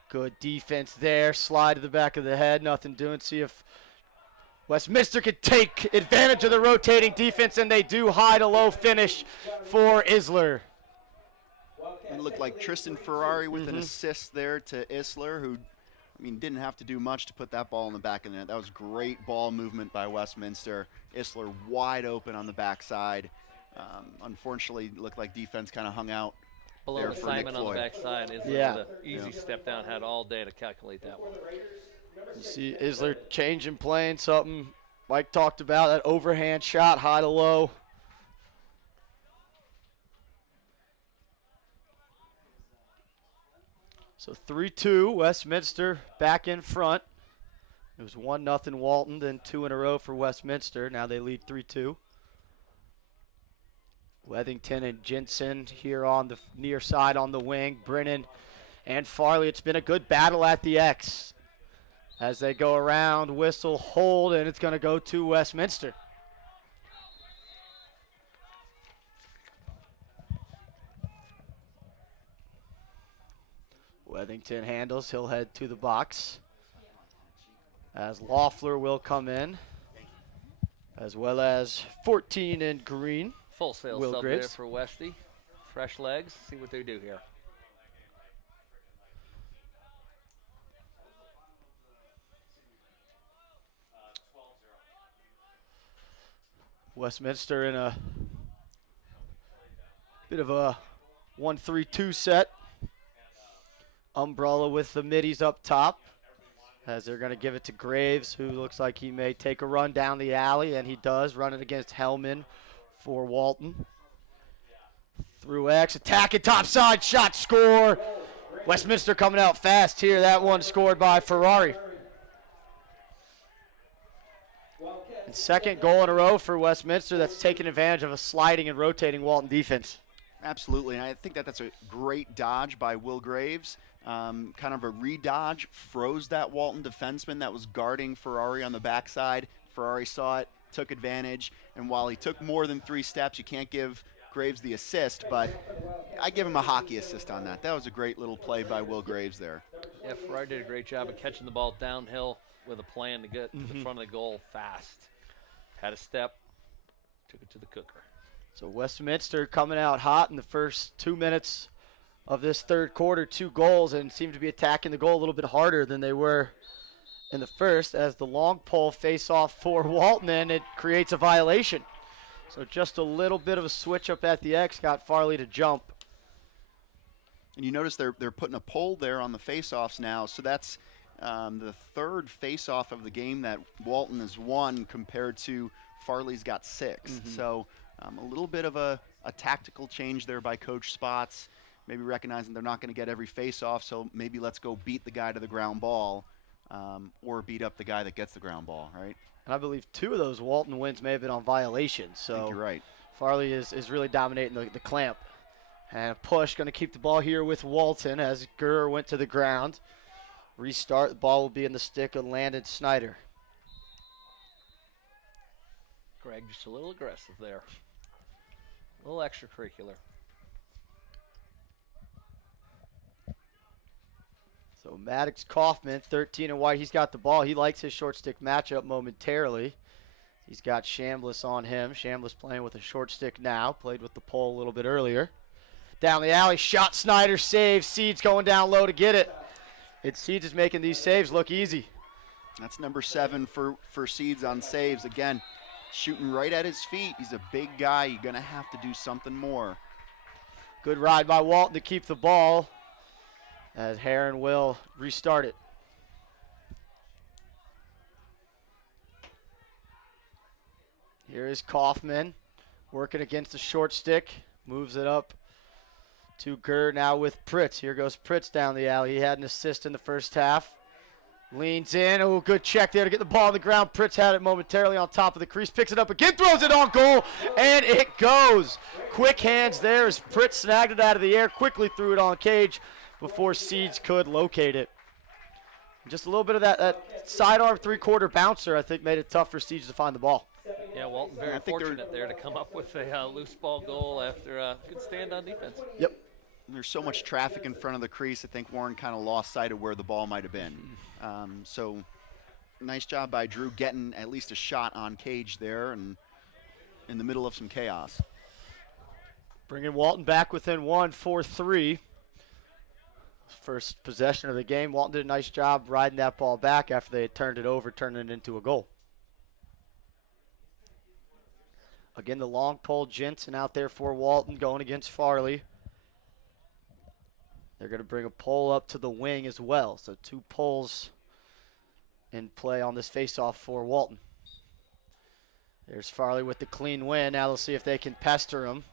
Good defense there. Slide to the back of the head. Nothing doing. See if Westminster could take advantage of the rotating defense, and they do. High to low finish for Isler. It looked like Tristan Ferrari with an assist there to Isler, who, I mean, didn't have to do much to put that ball in the back of the net. That was great ball movement by Westminster. Isler wide open on the backside. Unfortunately, looked like defense kind of hung out below there the for Nick assignment on the Floyd. backside. Isler with an easy step down, had all day to calculate that one. You see Isler changing plane, something Mike talked about, that overhand shot, high to low. So 3-2, Westminster back in front. It was 1-0 Walton, then 2 in a row for Westminster. Now they lead 3-2. Wethington and Jensen here on the near side on the wing. Brennan and Farley. It's been a good battle at the X. As they go around, whistle, hold, and it's going to go to Westminster. Wethington handles. He'll head to the box. As Loeffler will come in, as well as 14 in green. Full sale Will sub Graves. there for Westy. Fresh legs. See what they do here. Westminster in a bit of a 1-3-2 set. Umbrella with the middies up top, as they're going to give it to Graves, who looks like he may take a run down the alley, and he does, running against Hellman for Walton. Through X, attack and topside shot, score. Westminster coming out fast here. That one scored by Ferrari. And second goal in a row for Westminster that's taking advantage of a sliding and rotating Walton defense. Absolutely, and I think that's a great dodge by Will Graves. Kind of a re-dodge, froze that Walton defenseman that was guarding Ferrari on the backside. Ferrari saw it, took advantage, and while he took more than 3 steps, you can't give Graves the assist, but I give him a hockey assist on that. That was a great little play by Will Graves there. Yeah, Ferrari did a great job of catching the ball downhill with a plan to get to the front of the goal fast. Had a step, took it to the cooker. So Westminster coming out hot in the first 2 minutes of this third quarter, 2 goals, and seem to be attacking the goal a little bit harder than they were in the first, as the long pole face off for Walton, and it creates a violation. So just a little bit of a switch up at the X got Farley to jump. And you notice they're putting a pole there on the face-offs now, so that's the third face-off of the game that Walton has won compared to Farley's got 6. So a little bit of a tactical change there by Coach Spots, maybe recognizing they're not going to get every face-off, so maybe let's go beat the guy to the ground ball or beat up the guy that gets the ground ball, right? And I believe 2 of those Walton wins may have been on violations. So I think you're right. Farley is really dominating the clamp. And a push, going to keep the ball here with Walton as Gurr went to the ground. Restart, the ball will be in the stick of Landon Snyder. Greg just a little aggressive there. A little extracurricular. So Maddox Kaufman, 13 and white, he's got the ball. He likes his short stick matchup momentarily. He's got Chambliss on him. Chambliss playing with a short stick now. Played with the pole a little bit earlier. Down the alley, shot Snyder, save. Seeds going down low to get it. Seeds is making these saves look easy. That's number 7 for Seeds on saves. Again, shooting right at his feet. He's a big guy. You're going to have to do something more. Good ride by Walton to keep the ball. as Heron will restart it. Here is Kaufman working against the short stick. Moves it up to Gurr now with Pritz. Here goes Pritz down the alley. He had an assist in the first half. Leans in. Oh, good check there to get the ball on the ground. Pritz had it momentarily on top of the crease. Picks it up again. Throws it on goal. And it goes. Quick hands there as Pritz snagged it out of the air. Quickly threw it on cage before Seeds could locate it. Just a little bit of that sidearm three-quarter bouncer, I think, made it tough for Seeds to find the ball. Yeah, Walton very fortunate there to come up with a loose ball goal after a good stand on defense. Yep. There's so much traffic in front of the crease, I think Warren kind of lost sight of where the ball might have been. So nice job by Drew getting at least a shot on cage there and in the middle of some chaos. Bringing Walton back within 1, 4-3. First possession of the game. Walton did a nice job riding that ball back after they had turned it over, turning it into a goal. Again, the long pole, Jensen out there for Walton going against Farley. They're going to bring a pole up to the wing as well. So 2 poles in play on this faceoff for Walton. There's Farley with the clean win. Now they'll see if they can pester him.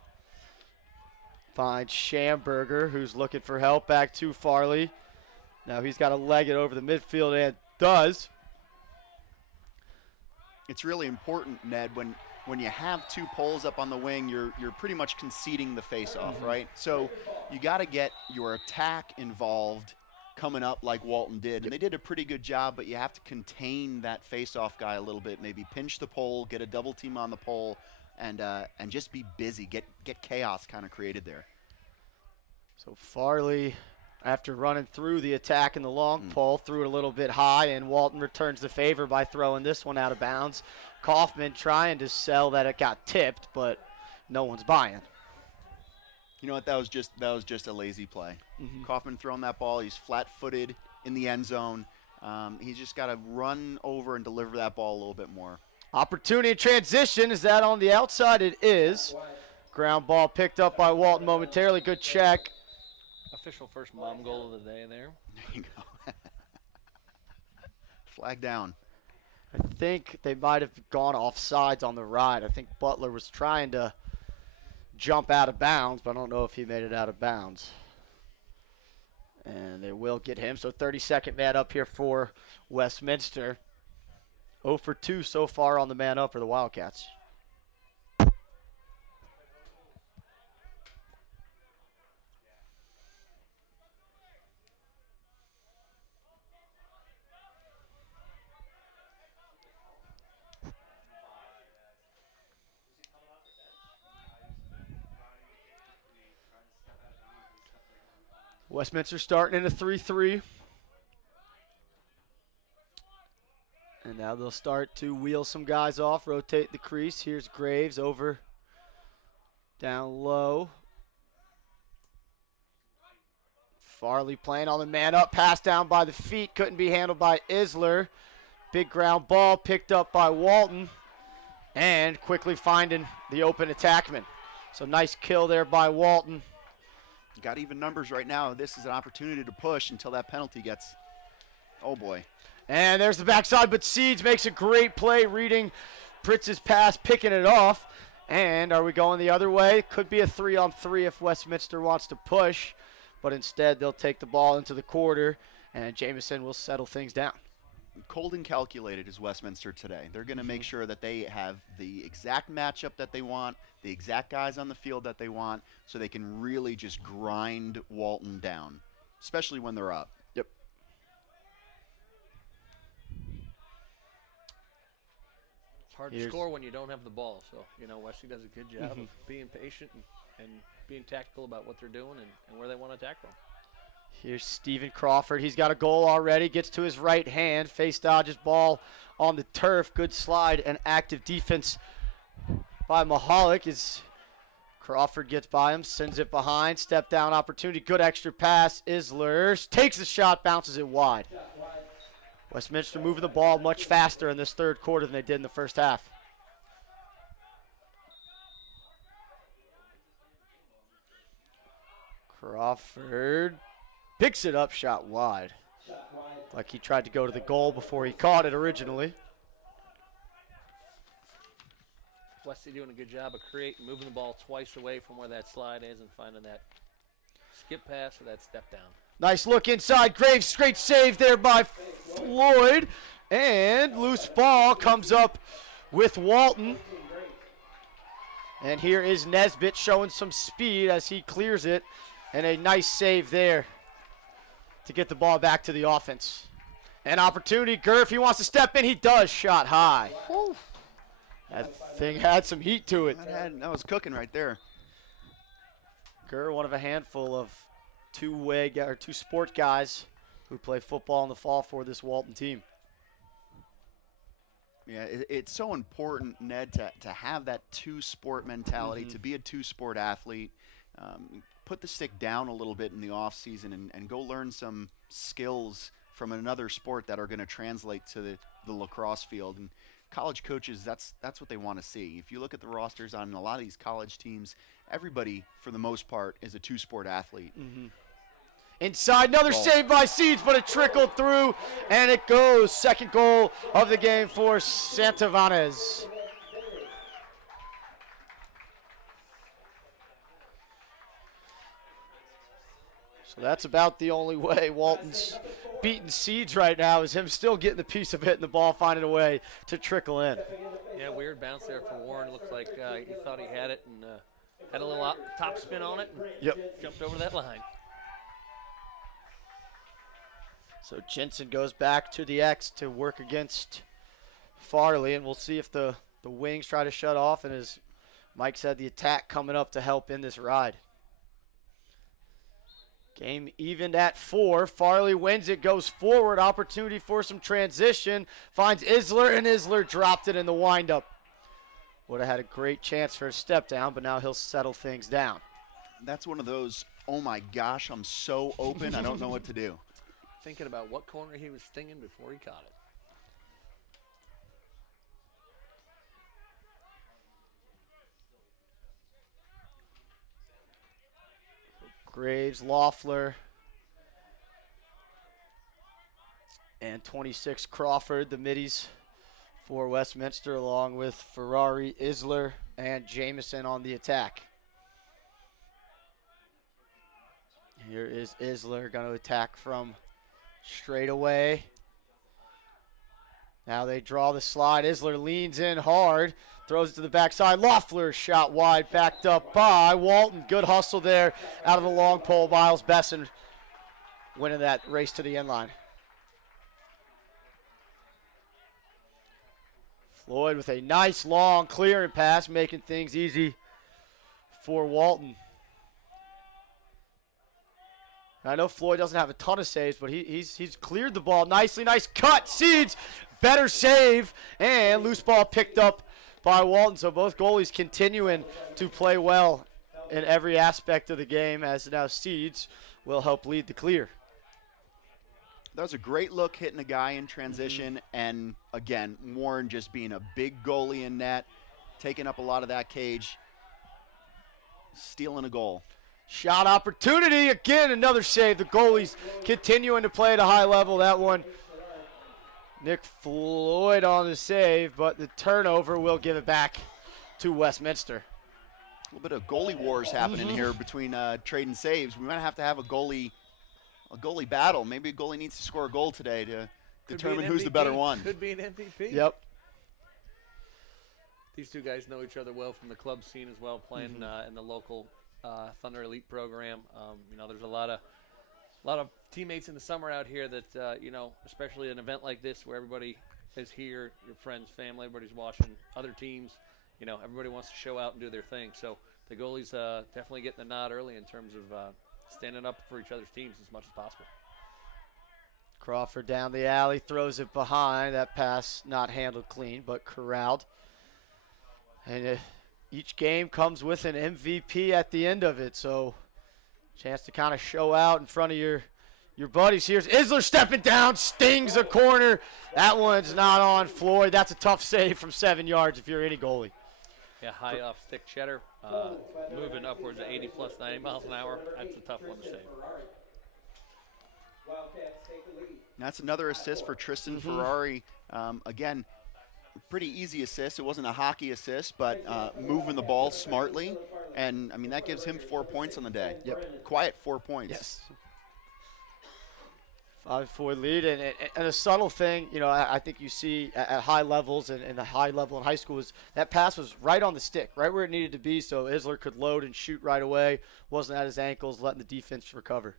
Finds Schamberger, who's looking for help, back to Farley. Now he's got to leg it over the midfield and does. It's really important, Ned, when you have 2 poles up on the wing, you're pretty much conceding the face-off, right? So you got to get your attack involved coming up like Walton did. And they did a pretty good job, but you have to contain that face-off guy a little bit. Maybe pinch the pole, get a double team on the pole, and just be busy. Get chaos kind of created there. So Farley, after running through the attack in the long pole, threw it a little bit high, and Walton returns the favor by throwing this one out of bounds. Kaufman trying to sell that it got tipped, but no one's buying. You know what? That was just a lazy play. Kaufman throwing that ball. He's flat-footed in the end zone. He's just got to run over and deliver that ball a little bit more. Opportunity in transition. Is that on the outside? It is. Ground ball picked up by Walton momentarily. Good check. Official first mom goal of the day there. There you go. Flag down. I think they might have gone off sides on the ride. I think Butler was trying to jump out of bounds, but I don't know if he made it out of bounds. And they will get him. So 32nd man up here for Westminster. 0 for 2 so far on the man up for the Wildcats. Westminster starting in a 3-3. And now they'll start to wheel some guys off, rotate the crease. Here's Graves over, down low. Farley playing on the man up, pass down by the feet, couldn't be handled by Isler. Big ground ball picked up by Walton, and quickly finding the open attackman. So nice kill there by Walton. Got even numbers right now. This is an opportunity to push until that penalty gets, oh boy. And there's the backside, but Seeds makes a great play, reading Pritz's pass, picking it off. And are we going the other way? Could be a 3-on-3 if Westminster wants to push, but instead they'll take the ball into the quarter, and Jamison will settle things down. Cold and calculated is Westminster today. They're going to make sure that they have the exact matchup that they want, the exact guys on the field that they want, so they can really just grind Walton down, especially when they're up. Yep. It's hard to score when you don't have the ball. So, Wesley does a good job of being patient and being tactical about what they're doing and where they want to attack from. Here's Stephen Crawford. He's got a goal already. Gets to his right hand. Face dodges ball on the turf. Good slide and active defense by Mahalik as Crawford gets by him. Sends it behind. Step down opportunity. Good extra pass. Isler takes the shot. Bounces it wide. Westminster moving the ball much faster in this third quarter than they did in the first half. Crawford Picks it up, shot wide. Like he tried to go to the goal before he caught it originally. Westy doing a good job of moving the ball twice away from where that slide is and finding that skip pass or that step down. Nice look inside. Graves, great save there by Floyd. And loose ball comes up with Walton. And here is Nesbitt showing some speed as he clears it. And a nice save there to get the ball back to the offense. An opportunity. Gurr, if he wants to step in, he does. Shot high. That thing had some heat to it. That was cooking right there. Gurr, one of a handful of two sport guys who play football in the fall for this Walton team. Yeah, it's so important, Ned, to have that two-sport mentality, to be a two-sport athlete. Put the stick down a little bit in the off-season and go learn some skills from another sport that are going to translate to the lacrosse field. And college coaches, that's what they want to see. If you look at the rosters on a lot of these college teams, everybody, for the most part, is a two-sport athlete. Inside, another save by Seeds, but it trickled through, and it goes. Second goal of the game for Santivanes. So that's about the only way Walton's beating Seeds right now, is him still getting the piece of it and the ball finding a way to trickle in. Yeah, weird bounce there for Warren. Looks like he thought he had it and had a little top spin on it and jumped over that line. So Jensen goes back to the X to work against Farley, and we'll see if the wings try to shut off, and as Mike said, the attack coming up to help in this ride. Game evened at 4. Farley wins it, goes forward. Opportunity for some transition. Finds Isler, and Isler dropped it in the windup. Would have had a great chance for a step down, but now he'll settle things down. That's one of those, oh my gosh, I'm so open, I don't know what to do. Thinking about what corner he was stinging before he caught it. Graves, Loeffler, and 26 Crawford, the middies for Westminster, along with Ferrari, Isler, and Jameson on the attack. Here is Isler going to attack from straight away. Now they draw the slide. Isler leans in hard, throws it to the backside. Loeffler shot wide, backed up by Walton. Good hustle there out of the long pole. Miles Besson winning that race to the end line. Floyd with a nice long clearing pass, making things easy for Walton. I know Floyd doesn't have a ton of saves, but he's cleared the ball nicely. Nice cut. Seeds, better save, and loose ball picked up by Walton. So both goalies continuing to play well in every aspect of the game, as now Seeds will help lead the clear. That was a great look hitting a guy in transition, and again, Warren just being a big goalie in net, taking up a lot of that cage, stealing a goal. Shot opportunity, again, another save. The goalies continuing to play at a high level. That one, Nick Floyd on the save, but the turnover will give it back to Westminster. A little bit of goalie wars happening here between trading saves. We might have to have a goalie battle. Maybe a goalie needs to score a goal today to determine who's the better one. Could be an MVP. Yep. These two guys know each other well from the club scene as well, playing in the local Thunder Elite program. There's a lot of teammates in the summer out here that especially an event like this where everybody is here, your friends, family, everybody's watching other teams. Everybody wants to show out and do their thing. So the goalies definitely getting the nod early in terms of standing up for each other's teams as much as possible. Crawford down the alley, throws it behind. That pass not handled clean, but corralled. And each game comes with an MVP at the end of it, so chance to kind of show out in front of your buddies. Here's Isler stepping down, stings a corner. That one's not on Floyd. That's a tough save from 7 yards if you're any goalie. Yeah, high off stick cheddar, moving upwards of 80 plus 90 miles an hour. That's a tough one to save. Wildcats take the lead. That's another assist for Tristan Ferrari. Again, pretty easy assist. It wasn't a hockey assist, but moving the ball smartly. And, I mean, that gives him 4 points on the day. Yep. Quiet 4 points. Yes. 5-4 lead, and a subtle thing, you know, I think you see at high levels and the high level in high school is that pass was right on the stick, right where it needed to be, so Isler could load and shoot right away. Wasn't at his ankles, letting the defense recover.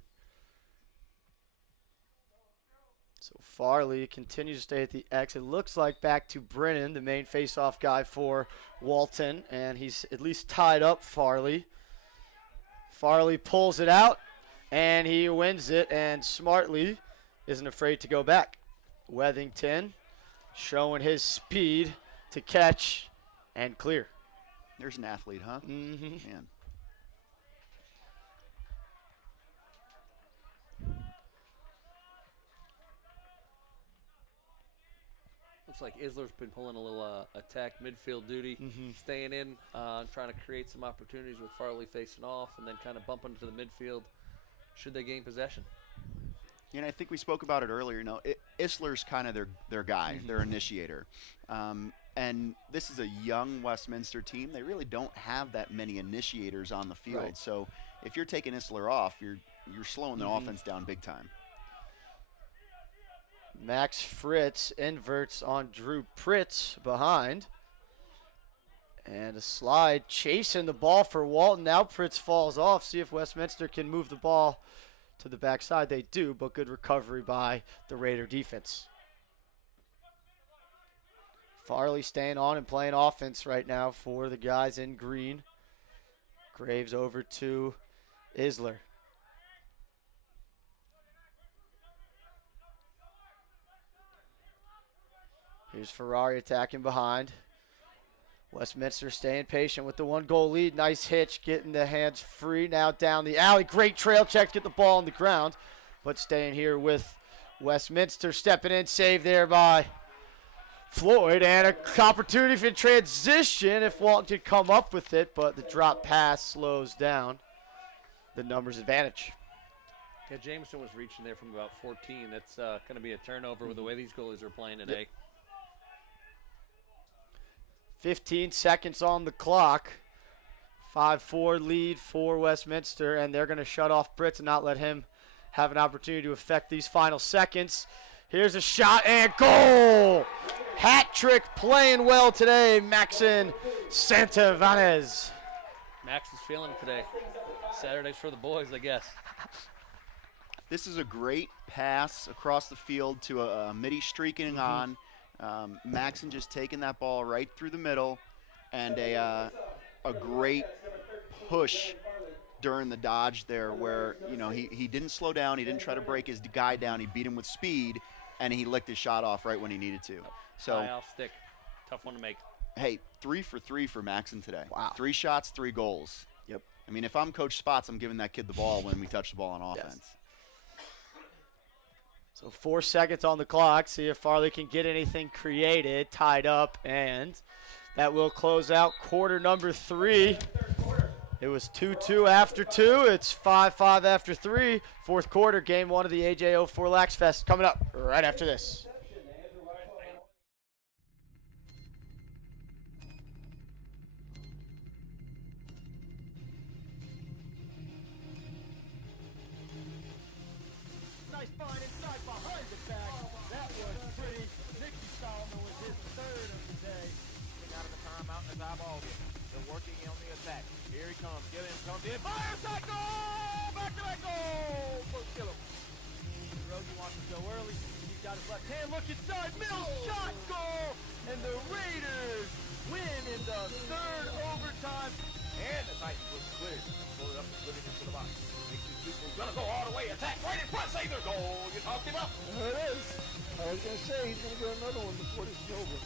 So Farley continues to stay at the X. It looks like back to Brennan, the main face-off guy for Walton, and he's at least tied up Farley. Farley pulls it out, and he wins it, and smartly isn't afraid to go back. Wethington showing his speed to catch and clear. There's an athlete, huh? Mm-hmm. Man. Looks like Isler's been pulling a little attack midfield duty, staying in, trying to create some opportunities with Farley facing off, and then kind of bumping into the midfield should they gain possession. You know, I think we spoke about it earlier. You know, Isler's kind of their guy, their initiator. And this is a young Westminster team. They really don't have that many initiators on the field. Right. So if you're taking Isler off, you're slowing the offense down big time. Max Fritz inverts on Drew Pritz behind. And a slide chasing the ball for Walton. Now Pritz falls off. See if Westminster can move the ball to the backside. They do, but good recovery by the Raider defense. Farley staying on and playing offense right now for the guys in green. Graves over to Isler. Here's Ferrari attacking behind. Westminster staying patient with the 1-goal lead. Nice hitch, getting the hands free. Now down the alley. Great trail check to get the ball on the ground. But staying here with Westminster. Stepping in, save there by Floyd. And an opportunity for transition if Walton could come up with it. But the drop pass slows down the numbers advantage. Yeah, Jameson was reaching there from about 14. That's going to be a turnover with the way these goalies are playing today. Yep. 15 seconds on the clock. 5-4 lead for Westminster, and they're going to shut off Pritz and not let him have an opportunity to affect these final seconds. Here's a shot and goal! Hat trick playing well today, Maxon Santavanez. Max is feeling it today. Saturdays for the boys, I guess. This is a great pass across the field to a midi streaking on. Maxon just taking that ball right through the middle, and a great push during the dodge there where, you know, he didn't slow down, he didn't try to break his guy down, he beat him with speed, and he licked his shot off right when he needed to. So High off stick, tough one to make. Hey, 3 for 3 for Maxon today. Wow. 3 shots, 3 goals. Yep. I mean, if I'm Coach Spots, I'm giving that kid the ball when we touch the ball on offense. Yes. So 4 seconds on the clock. See if Farley can get anything created, tied up, and that will close out quarter number 3. It was 2-2 after 2. It's 5-5 after 3. Fourth quarter, game 1 of the AJO4LAX Fest coming up right after this. Nice find inside behind the back. That was pretty. Nicky Solomon was his third of the day. Out of the timeout and his eyeball hit. They're working on the attack. Here he comes. Get him. Comes in. Fires that goal! Back to back goal! First kill him. Rosie wants to go early. He's got his left hand. Look inside. Middle shot goal! And the Raiders win in the third overtime. And the Titans was cleared. Pull it up and put it into the box. Makes these people gonna go all the way. Attack right in front. Save their goal. You talked him up. There it is. I was going to say he's going to get another one before this is over.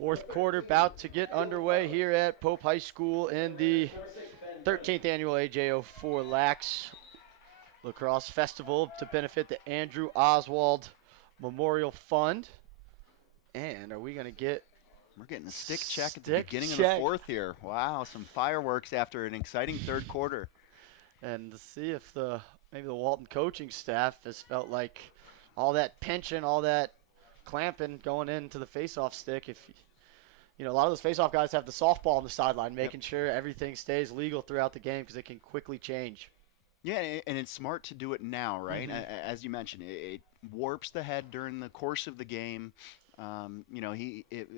Fourth quarter about to get underway here at Pope High School in the 13th annual AJO4LAX Lacrosse Festival to benefit the Andrew Oswald Memorial Fund. And are we going to get... We're getting a stick check at the beginning of the fourth here. Wow, some fireworks after an exciting third quarter. And to see if maybe the Walton coaching staff has felt like all that pinching, all that clamping going into the face-off stick. If a lot of those face-off guys have the softball on the sideline, making sure everything stays legal throughout the game because it can quickly change. Yeah, and it's smart to do it now, right? As you mentioned, it warps the head during the course of the game.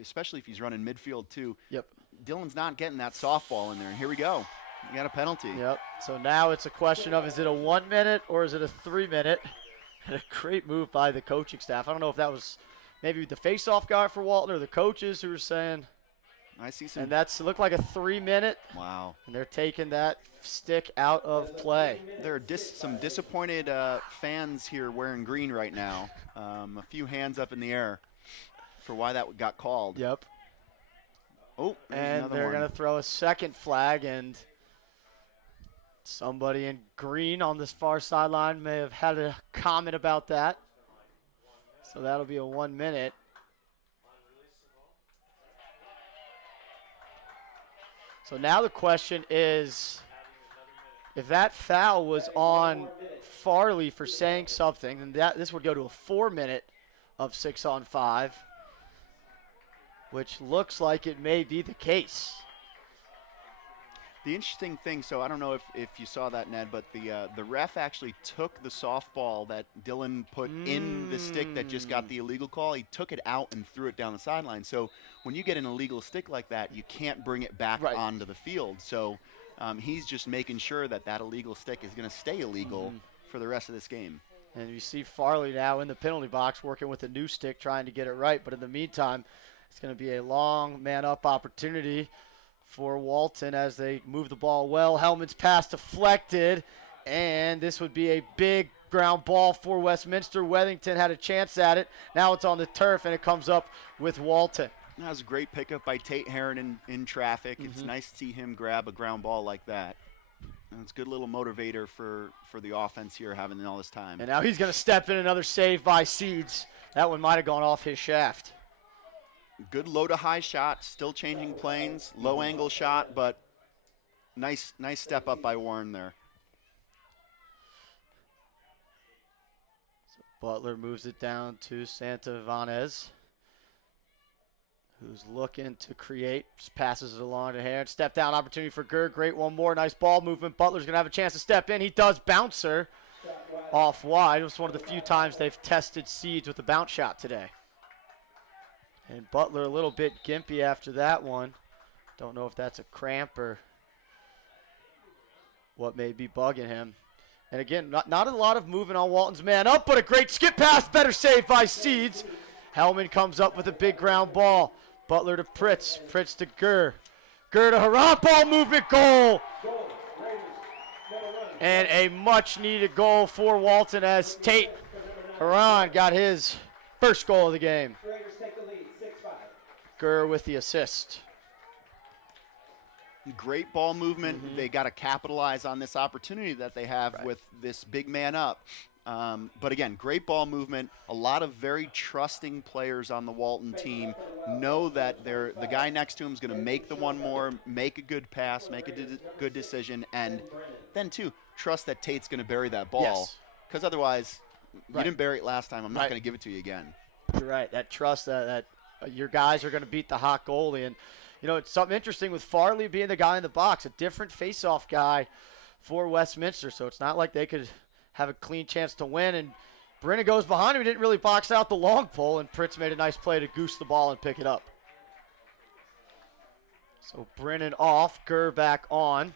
Especially if he's running midfield too. Yep. Dylan's not getting that softball in there. And here we go. We got a penalty. Yep. So now it's a question of, is it a 1 minute or is it a 3 minute? And a great move by the coaching staff. I don't know if that was maybe the face-off guy for Walton or the coaches who were saying. I see some. And it looked like a 3 minute. Wow. And they're taking that stick out of play. There are some disappointed fans here wearing green right now. A few hands up in the air for why that got called. Yep. Oh, and they're going to throw a second flag, and somebody in green on this far sideline may have had a comment about that. So that'll be a 1 minute. So now the question is, if that foul was on Farley for saying something, then this would go to a 4 minute of 6-on-5. Which looks like it may be the case. The interesting thing, so I don't know if you saw that, Ned, but the ref actually took the softball that Dylan put in the stick that just got the illegal call. He took it out and threw it down the sideline. So when you get an illegal stick like that, you can't bring it back onto the field. So he's just making sure that illegal stick is going to stay illegal for the rest of this game. And you see Farley now in the penalty box working with a new stick trying to get it right. But in the meantime, it's going to be a long man-up opportunity for Walton as they move the ball well. Hellman's pass deflected, and this would be a big ground ball for Westminster. Weathington had a chance at it. Now it's on the turf, and it comes up with Walton. That was a great pickup by Tate Heron in traffic. It's nice to see him grab a ground ball like that. And it's a good little motivator for the offense here having all this time. And now he's going to step in, another save by Seeds. That one might have gone off his shaft. Good low to high shot, still changing planes, low angle shot, but nice step up by Warren there. So Butler moves it down to Santa Ivanez, who's looking to create, just passes it along to Heron. Step down opportunity for Gerd. Great one more, nice ball movement. Butler's going to have a chance to step in. He does bounce her off wide. It was one of the few times they've tested Seeds with a bounce shot today. And Butler a little bit gimpy after that one. Don't know if that's a cramp or what may be bugging him. And again, not a lot of movement on Walton's man up, but a great skip pass. Better save by Seeds. Hellman comes up with a big ground ball. Butler to Pritz. Pritz to Gurr. Gurr to Haran. Ball movement, goal. And a much-needed goal for Walton as Tate Haran got his first goal of the game. Gurr with the assist. Great ball movement. They got to capitalize on this opportunity that they have with this big man up. But again, great ball movement. A lot of very trusting players on the Walton team know that the guy next to him is going to make the one more, make a good pass, make a good decision, and then, too, trust that Tate's going to bury that ball. Because otherwise, you didn't bury it last time. I'm not going to give it to you again. You're right. That trust that your guys are going to beat the hot goalie. And, it's something interesting with Farley being the guy in the box, a different face-off guy for Westminster. So it's not like they could have a clean chance to win. And Brennan goes behind him. He didn't really box out the long pole, and Pritz made a nice play to goose the ball and pick it up. So Brennan off, Gurr back on.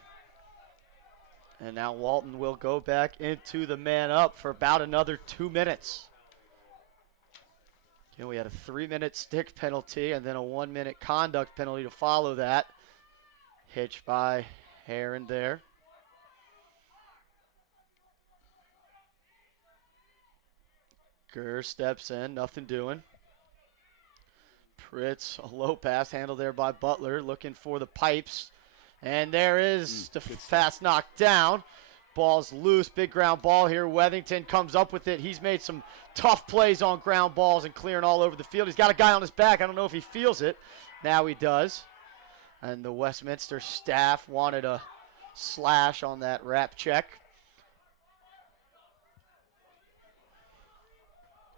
And now Walton will go back into the man up for about another 2 minutes. We had a 3-minute stick penalty and then a 1-minute conduct penalty to follow that. Hitch by Heron there. Gurr steps in, nothing doing. Pritz, a low pass handled there by Butler, looking for the pipes. And there is the fast knock down. Ball's loose, big ground ball here. Wethington comes up with it. He's made some tough plays on ground balls and clearing all over the field. He's got a guy on his back. I don't know if he feels it. Now he does. And the Westminster staff wanted a slash on that wrap check.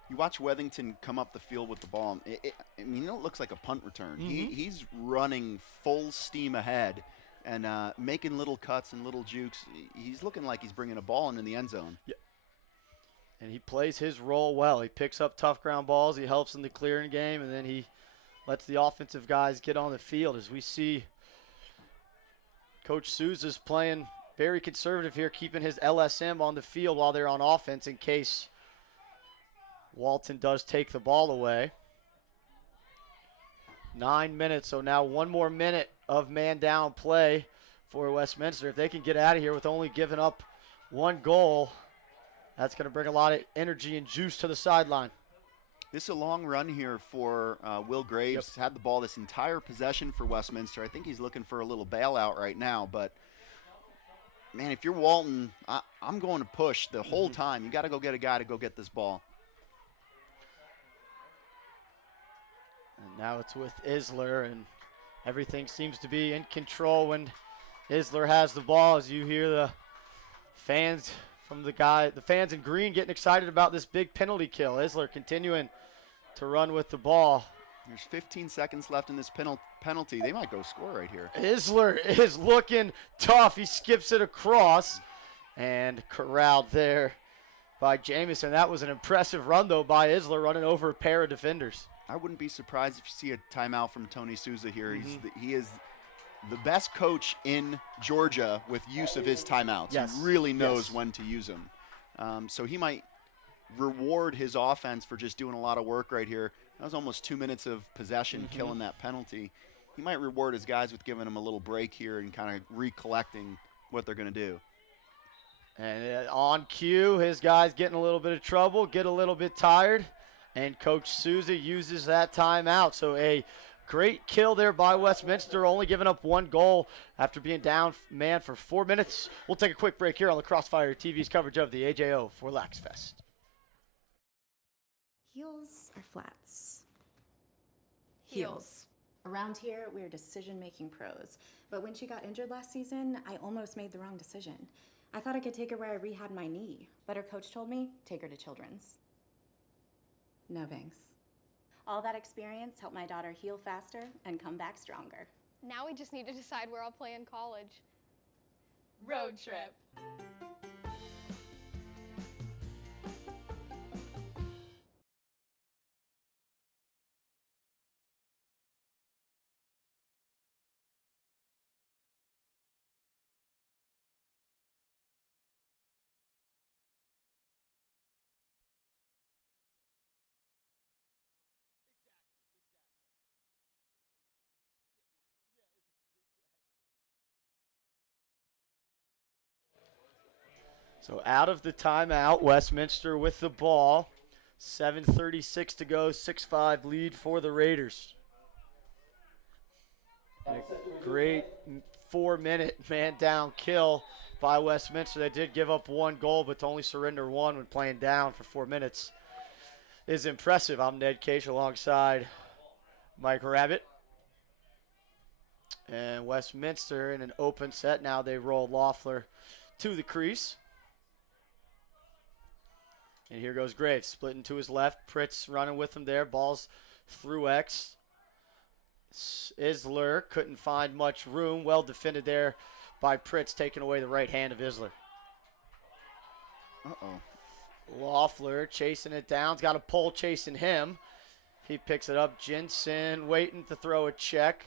You watch Wethington come up the field with the ball. I mean, it looks like a punt return. He's running full steam ahead and making little cuts and little jukes. He's looking like he's bringing a ball into the end zone. Yeah. And he plays his role well. He picks up tough ground balls. He helps in the clearing game, and then he lets the offensive guys get on the field. As we see, Coach Sousa's playing very conservative here, keeping his LSM on the field while they're on offense in case Walton does take the ball away. 9 minutes, so now 1 more minute of man down play for Westminster. If they can get out of here with only giving up 1 goal, that's going to bring a lot of energy and juice to the sideline. This is a long run here for Will Graves. Had the ball this entire possession for Westminster. I think he's looking for a little bailout right now, but man, if you're Walton, I'm going to push the whole time. You got to go get a guy to go get this ball. And now it's with Isler, and everything seems to be in control when Isler has the ball. As you hear the fans from the fans in green getting excited about this big penalty kill. Isler continuing to run with the ball. There's 15 seconds left in this penalty. They might go score right here. Isler is looking tough. He skips it across and corralled there by Jamison. That was an impressive run, though, by Isler, running over a pair of defenders. I wouldn't be surprised if you see a timeout from Tony Sousa here. He is the best coach in Georgia with use of his timeouts. Yes. He really knows when to use them. So he might reward his offense for just doing a lot of work right here. That was almost 2 minutes of possession, killing that penalty. He might reward his guys with giving them a little break here and kind of recollecting what they're going to do. And on cue, his guys getting a little bit of trouble, get a little bit tired, and Coach Sousa uses that timeout. So a great kill there by Westminster, only giving up 1 goal after being down man for 4 minutes. We'll take a quick break here on the Crossfire TV's coverage of the AJO4LAX Fest. Heels or flats? Heels. Around here, we're decision-making pros. But when she got injured last season, I almost made the wrong decision. I thought I could take her where I rehabbed my knee, but her coach told me, take her to Children's. No thanks. All that experience helped my daughter heal faster and come back stronger. Now we just need to decide where I'll play in college. Road trip. So out of the timeout, Westminster with the ball. 7:36 to go, 6-5 lead for the Raiders. And a great 4-minute man down kill by Westminster. They did give up 1 goal, but to only surrender 1 when playing down for 4 minutes is impressive. I'm Ned Cage alongside Mike Rabbit. And Westminster in an open set. Now they roll Loeffler to the crease. And here goes Graves, splitting to his left. Pritz running with him there. Ball's through X. Isler couldn't find much room. Well defended there by Pritz, taking away the right hand of Isler. Loeffler chasing it down. He's got a pole chasing him. He picks it up. Jensen waiting to throw a check.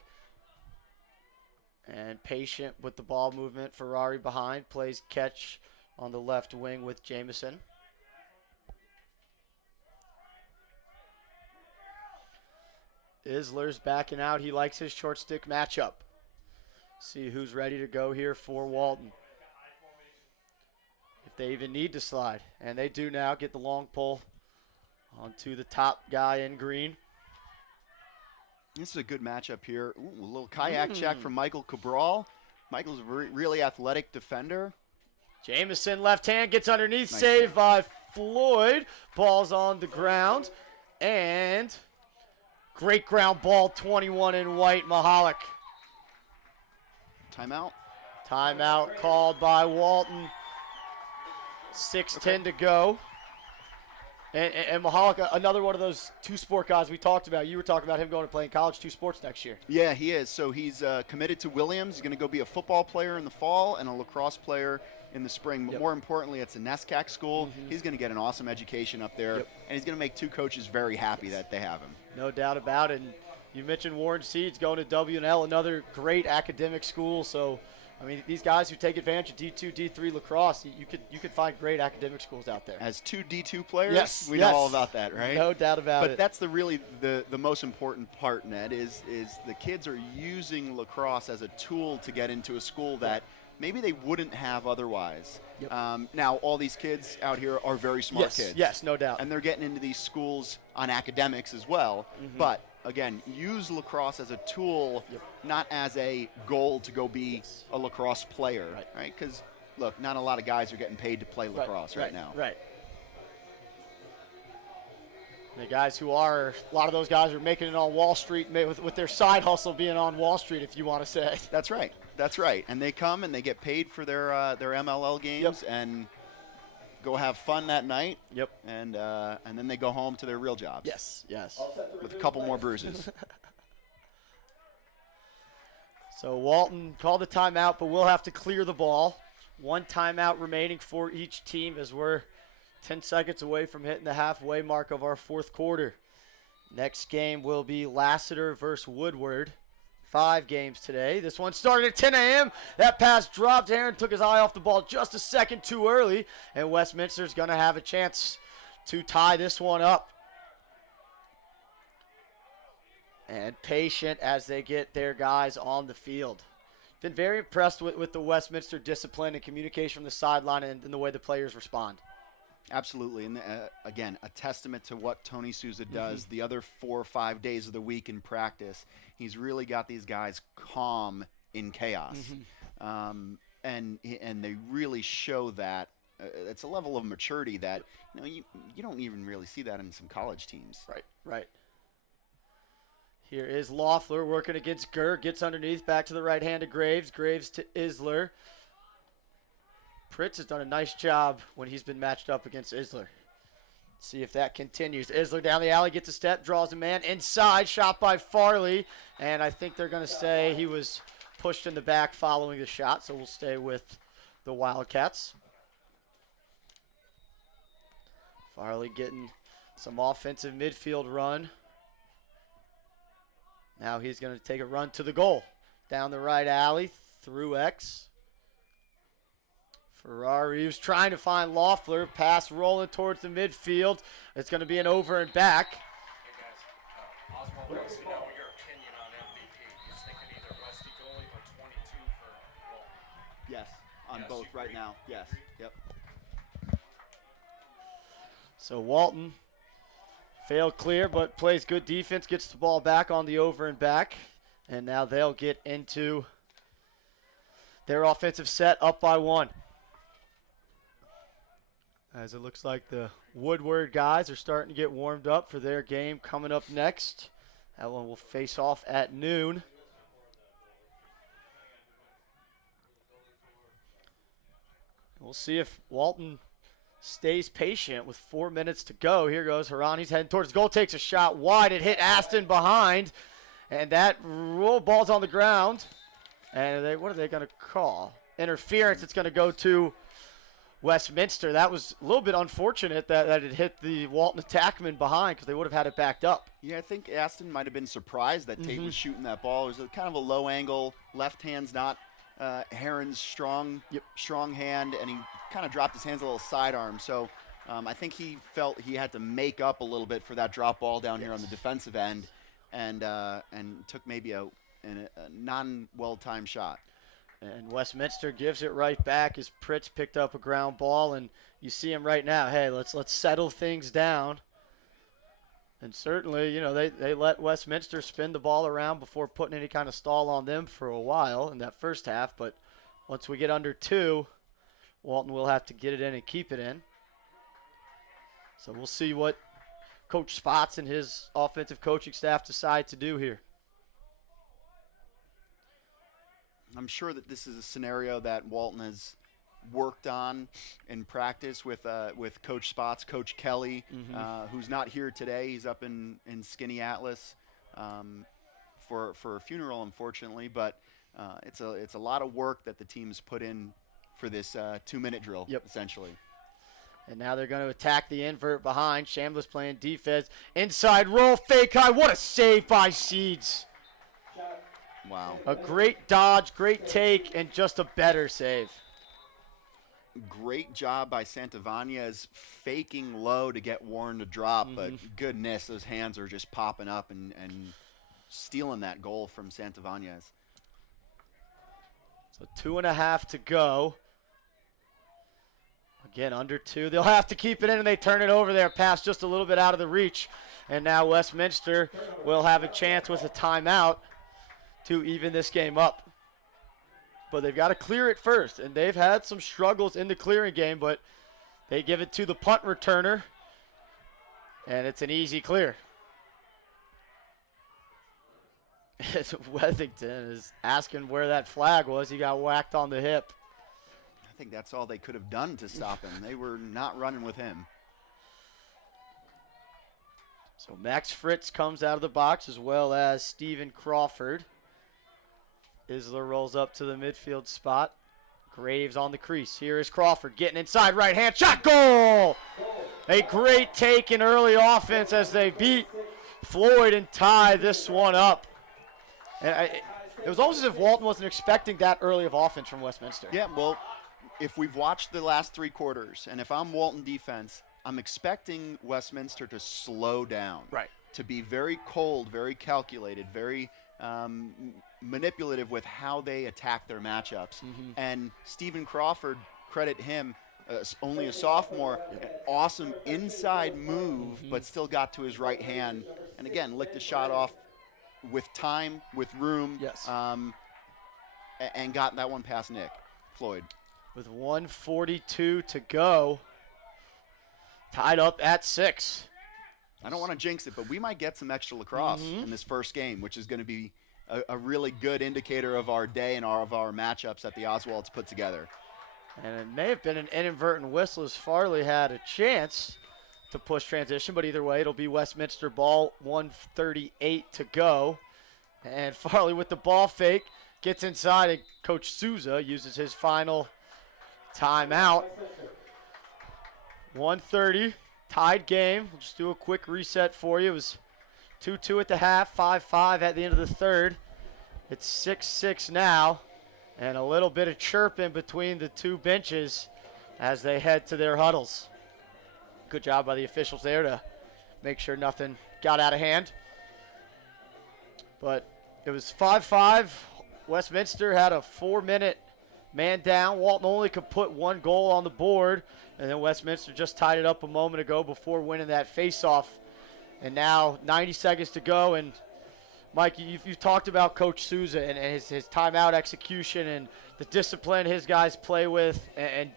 And patient with the ball movement. Ferrari behind. Plays catch on the left wing with Jamison. Isler's backing out. He likes his short stick matchup. See who's ready to go here for Walton. If they even need to slide. And they do now. Get the long pull onto the top guy in green. This is a good matchup here. Ooh, a little kayak check from Michael Cabral. Michael's a really athletic defender. Jamison left hand gets underneath, Nice saved by Floyd. Ball's on the ground, and great ground ball, 21 in white, Mahalik. Timeout. Timeout called by Walton. 6:10 to go. And Mahalik, another one of those two-sport guys we talked about. You were talking about him going to play in college, two sports next year. Yeah, he is. So he's committed to Williams. He's going to go be a football player in the fall and a lacrosse player in the spring. But more importantly, it's a NESCAC school. He's going to get an awesome education up there, and he's going to make two coaches very happy that they have him. No doubt about it. And you mentioned Warren Seeds going to W&L, another great academic school. So, I mean, these guys who take advantage of D2, D3 lacrosse, you could find great academic schools out there. As two D2 players, we know all about that, right? No doubt about it. But that's really the most important part, Ned, is the kids are using lacrosse as a tool to get into a school that maybe they wouldn't have otherwise. Now, all these kids out here are very smart kids. Yes, no doubt. And they're getting into these schools on academics as well. But, again, use lacrosse as a tool, not as a goal to go be a lacrosse player, right? Because, look, not a lot of guys are getting paid to play lacrosse right now. Right. The guys who are, a lot of those guys are making it on Wall Street with their side hustle being on Wall Street, if you want to say. That's right. That's right. And they come and they get paid for their MLL games and go have fun that night. And then they go home to their real jobs. Yes. With a couple more bruises. So Walton called the timeout, but we'll have to clear the ball. One timeout remaining for each team as we're 10 seconds away from hitting the halfway mark of our fourth quarter. Next game will be Lassiter versus Woodward. 5 games today. This one started at 10 a.m. That pass dropped. Aaron took his eye off the ball just a second too early, and Westminster's going to have a chance to tie this one up. And patient as they get their guys on the field. Been very impressed with the Westminster discipline and communication from the sideline and the way the players respond. Absolutely. And again, a testament to what Tony Souza does the other 4 or 5 days of the week in practice. He's really got these guys calm in chaos. And they really show that. It's a level of maturity that you don't even really see that in some college teams. Right. Here is Loeffler working against Gurr. Gets underneath, back to the right hand of Graves. Graves to Isler. Pritz has done a nice job when he's been matched up against Isler. See if that continues. Isler down the alley, gets a step, draws a man inside, shot by Farley. And I think they're going to say he was pushed in the back following the shot, so we'll stay with the Wildcats. Farley getting some offensive midfield run. Now he's going to take a run to the goal. Down the right alley, through X. Ferrari was trying to find Loeffler. Pass rolling towards the midfield. It's going to be an over and back. Hey guys, Oswald wants to know your opinion on MVP. He's thinking either Rusty goalie or 22 for Walton. Yes, on both right now. Yes. Yep. So Walton failed clear, but plays good defense, gets the ball back on the over and back. And now they'll get into their offensive set up by 1. As it looks like the Woodward guys are starting to get warmed up for their game coming up next. That one will face off at noon. We'll see if Walton stays patient with 4 minutes to go. Here goes Haran. He's heading towards the goal, takes a shot wide. It hit Aston behind. And that roll ball's on the ground. And what are they going to call? Interference. It's going to go to Westminster. That was a little bit unfortunate that it hit the Walton attackman behind because they would have had it backed up. Yeah, I think Aston might have been surprised that Tate was shooting that ball. It was kind of a low angle. Left hand's not Heron's strong hand, and he kind of dropped his hands a little sidearm. So I think he felt he had to make up a little bit for that drop ball down here on the defensive end, and took maybe a non-well-timed shot. And Westminster gives it right back as Pritz picked up a ground ball, and you see him right now. Hey, let's settle things down. And certainly, they let Westminster spin the ball around before putting any kind of stall on them for a while in that first half. But once we get under 2, Walton will have to get it in and keep it in. So we'll see what Coach Spots and his offensive coaching staff decide to do here. I'm sure that this is a scenario that Walton has worked on in practice with Coach Spots, Coach Kelly, who's not here today. He's up in Skinny Atlas for a funeral, unfortunately. But it's a lot of work that the team's put in for this 2-minute drill, essentially. And now they're going to attack the invert behind. Shambliss playing defense. Inside roll, fake high. What a save by Seeds. Wow. A great dodge, great take, and just a better save. Great job by Santavanez faking low to get Warren to drop, but goodness, those hands are just popping up and stealing that goal from Santavanez. So 2.5 to go. Again, under 2. They'll have to keep it in, and they turn it over there. Pass just a little bit out of the reach. And now Westminster will have a chance with a timeout to even this game up. But they've got to clear it first. And they've had some struggles in the clearing game, but they give it to the punt returner. And it's an easy clear. Wethington is asking where that flag was. He got whacked on the hip. I think that's all they could have done to stop him. They were not running with him. So Max Fritz comes out of the box, as well as Stephen Crawford. Isler rolls up to the midfield spot. Graves on the crease. Here is Crawford getting inside, right hand shot, goal! A great take in early offense as they beat Floyd and tie this one up. And it was almost as if Walton wasn't expecting that early of offense from Westminster. Yeah, well, if we've watched the last 3 quarters, and if I'm Walton defense, I'm expecting Westminster to slow down. Right. To be very cold, very calculated, very manipulative with how they attack their matchups. And Stephen Crawford, credit him, only a sophomore, an awesome inside move, but still got to his right hand. And again, licked the shot off with time, with room, and got that one past Nick Floyd. With 1:42 to go, tied up at 6. I don't want to jinx it, but we might get some extra lacrosse in this first game, which is going to be a really good indicator of our day and of our matchups that the Oswalds put together. And it may have been an inadvertent whistle as Farley had a chance to push transition, but either way, it'll be Westminster ball, 1:38 to go. And Farley with the ball fake, gets inside, and Coach Souza uses his final timeout. 1:30, tied game. We'll just do a quick reset for you. It was 2-2 at the half, 5-5 at the end of the third. It's 6-6 now, and a little bit of chirping between the two benches as they head to their huddles. Good job by the officials there to make sure nothing got out of hand. But it was 5-5. Westminster had a 4-minute man down. Walton only could put 1 goal on the board, and then Westminster just tied it up a moment ago before winning that face-off. And now 90 seconds to go. And, Mike, you've talked about Coach Souza and his timeout execution and the discipline his guys play with. And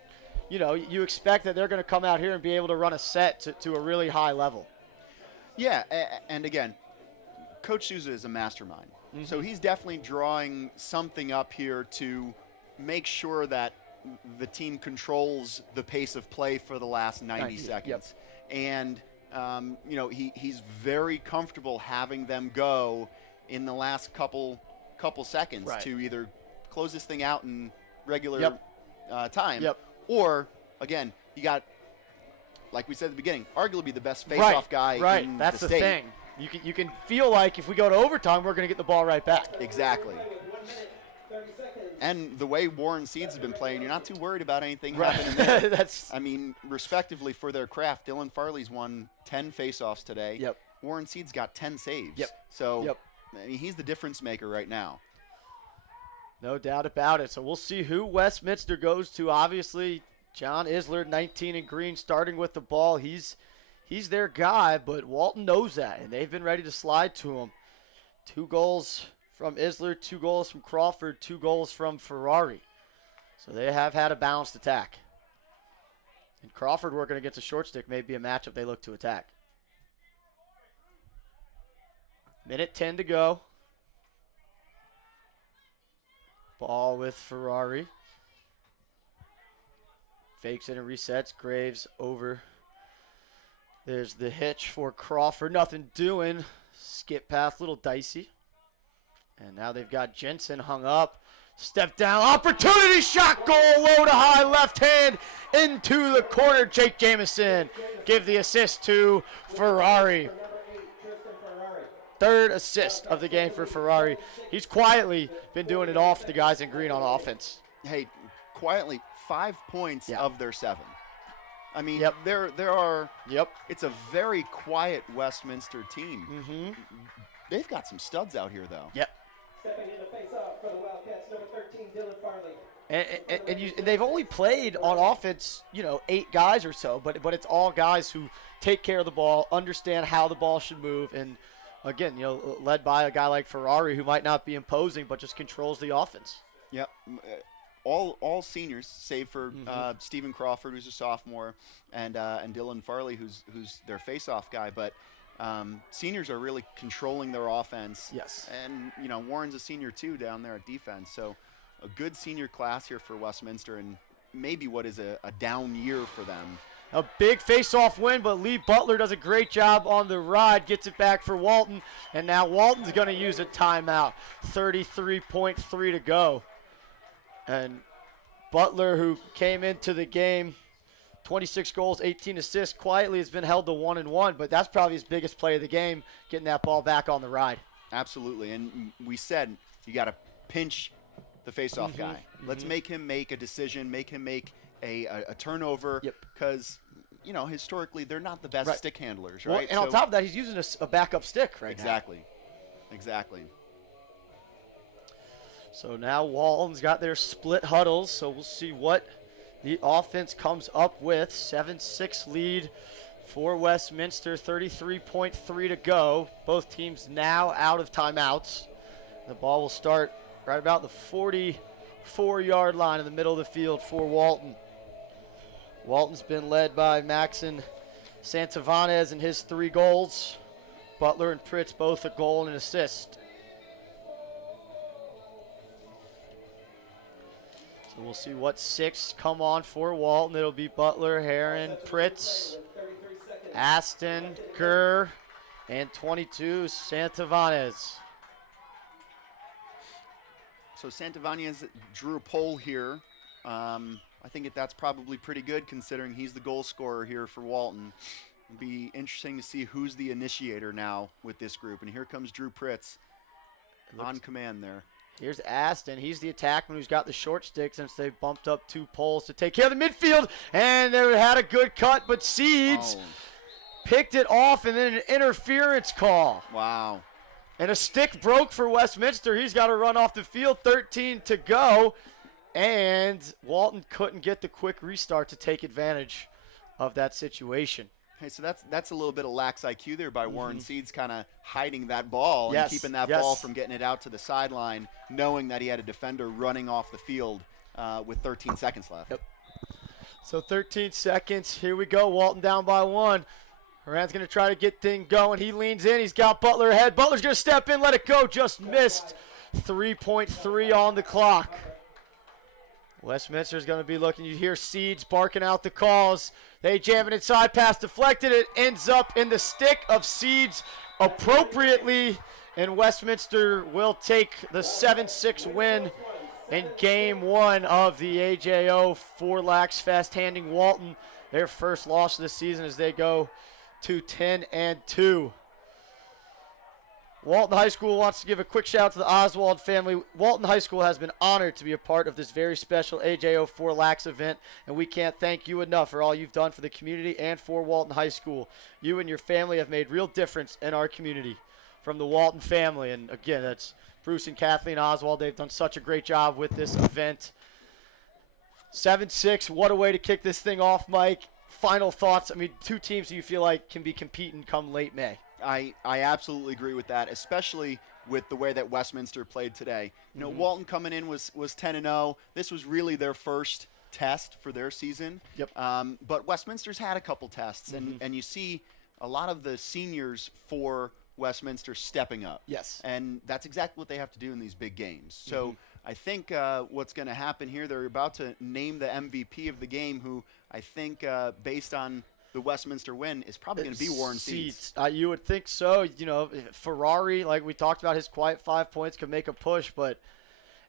you know, you expect that they're going to come out here and be able to run a set to a really high level. Yeah, and again, Coach Souza is a mastermind. So he's definitely drawing something up here to make sure that the team controls the pace of play for the last 90 seconds. And, you know, he's very comfortable having them go in the last couple seconds to either close this thing out in regular time. Or, again, you got, like we said at the beginning, arguably the best face-off guy in That's the the state. thing. You can feel like if we go to overtime, we're going to get the ball right back. Exactly. And the way Warren Seeds has been playing, you're not too worried about anything happening there. I mean, respectively for their craft, Dylan Farley's won 10 face-offs today. Warren Seeds got 10 saves. So, I mean, he's the difference maker right now. No doubt about it. So we'll see who Westminster goes to. Obviously, John Isler, 19 in green, starting with the ball. He's he's their guy, but Walton knows that, and they've been ready to slide to him. 2 goals from Isler, 2 goals from Crawford, 2 goals from Ferrari. So they have had a balanced attack. And Crawford working against a short stick may be a matchup they look to attack. Minute 10 to go. Ball with Ferrari. Fakes it and resets. Graves over. There's the hitch for Crawford. Nothing doing. Skip pass, little dicey. And now they've got Jensen hung up. Step down. Opportunity shot goal. Low to high left hand into the corner. Jake Jamieson give the assist to Ferrari. 3rd assist of the game for Ferrari. He's quietly been doing it all for the guys in green on offense. Hey, quietly 5 points of their 7. I mean, there are. It's a very quiet Westminster team. Mm-hmm. They've got some studs out here, though. Yep. Stepping in the face-off for the Wildcats, number 13, Dylan Farley. And they've only played on offense, 8 guys or so, but it's all guys who take care of the ball, understand how the ball should move, and again, led by a guy like Ferrari who might not be imposing, but just controls the offense. Yep. All seniors, save for Stephen Crawford, who's a sophomore, and Dylan Farley, who's their face-off guy. But seniors are really controlling their offense. Yes. And Warren's a senior too down there at defense. So a good senior class here for Westminster, and maybe what is a down year for them. A big face-off win, but Lee Butler does a great job on the ride, gets it back for Walton, and now Walton's going to use a timeout. 33.3 to go. And Butler, who came into the game, 26 goals, 18 assists, quietly has been held to 1-1, but that's probably his biggest play of the game, getting that ball back on the ride. Absolutely, and we said you got to pinch the face-off guy. Let's make him make a decision, make him make a turnover, because historically they're not the best stick handlers, right? Well, and on top of that, he's using a backup stick right now. Exactly. So now Walton's got their split huddles, so we'll see what the offense comes up with. 7-6 lead for Westminster, 33.3 to go. Both teams now out of timeouts. The ball will start right about the 44-yard line in the middle of the field for Walton. Walton's been led by Maxon Santavanez and his 3 goals. Butler and Pritz both a goal and an assist. So we'll see what 6 come on for Walton. It'll be Butler, Heron, Pritz, Aston, Gurr, and 22, Santavanez. So Santavanez drew a poll here. I think that's probably pretty good considering he's the goal scorer here for Walton. It'll be interesting to see who's the initiator now with this group. And here comes Drew Pritz on command there. Here's Aston. He's the attackman who's got the short stick since they bumped up 2 poles to take care of the midfield. And they had a good cut, but Seeds picked it off, and then an interference call. Wow. And a stick broke for Westminster. He's got to run off the field. 13 to go. And Walton couldn't get the quick restart to take advantage of that situation. Hey, so that's a little bit of lax IQ there by Warren Seeds, kind of hiding that ball and keeping that ball from getting it out to the sideline, knowing that he had a defender running off the field with 13 seconds left. Yep. So 13 seconds. Here we go. Walton down by 1. Moran's going to try to get things going. He leans in. He's got Butler ahead. Butler's going to step in, let it go. Just missed. 3.3 on the clock. Westminster's going to be looking. You hear Seeds barking out the calls. They jam it inside, pass deflected. It ends up in the stick of Seeds appropriately, and Westminster will take the 7-6 win in Game 1 of the AJO4LAX Fest, handing Walton their first loss of the season as they go to 10-2. Walton High School wants to give a quick shout out to the Oswald family. Walton High School has been honored to be a part of this very special AJO4LAX event, and we can't thank you enough for all you've done for the community and for Walton High School. You and your family have made real difference in our community. From the Walton family, and again, that's Bruce and Kathleen Oswald. They've done such a great job with this event. 7-6, what a way to kick this thing off, Mike. final thoughts. I mean, two teams you feel like can be competing come late May. I absolutely agree with that, especially with the way that Westminster played today. You know, Walton coming in was 10-0. This was really their first test for their season. Yep. But Westminster's had a couple tests, and you see a lot of the seniors for Westminster stepping up. Yes. And that's exactly what they have to do in these big games. So I think what's going to happen here, they're about to name the MVP of the game, who I think, based on the Westminster win, is probably going to be Warren Seeds. You would think so. You know, Ferrari, like we talked about, his quiet 5 points could make a push, but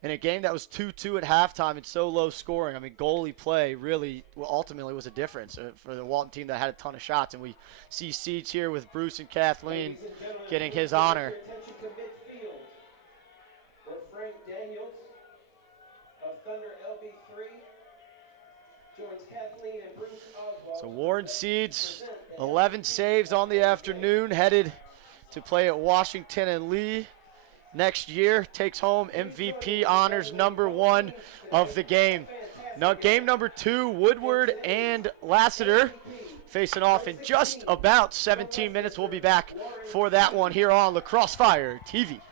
in a game that was 2-2 at halftime and so low scoring, I mean, goalie play really ultimately was a difference for the Walton team that had a ton of shots. And we see Seeds here with Bruce and Kathleen getting his honor. Attention to midfield, where Frank Daniels of Thunder LB3 joins Kathleen and Bruce Oswald. So Warren Seeds, 11 saves on the afternoon, headed to play at Washington and Lee next year, takes home MVP honors #1 of the game. Now, game number 2, Woodward and Lassiter facing off in just about 17 minutes. We'll be back for that one here on Lacrosse Fire TV.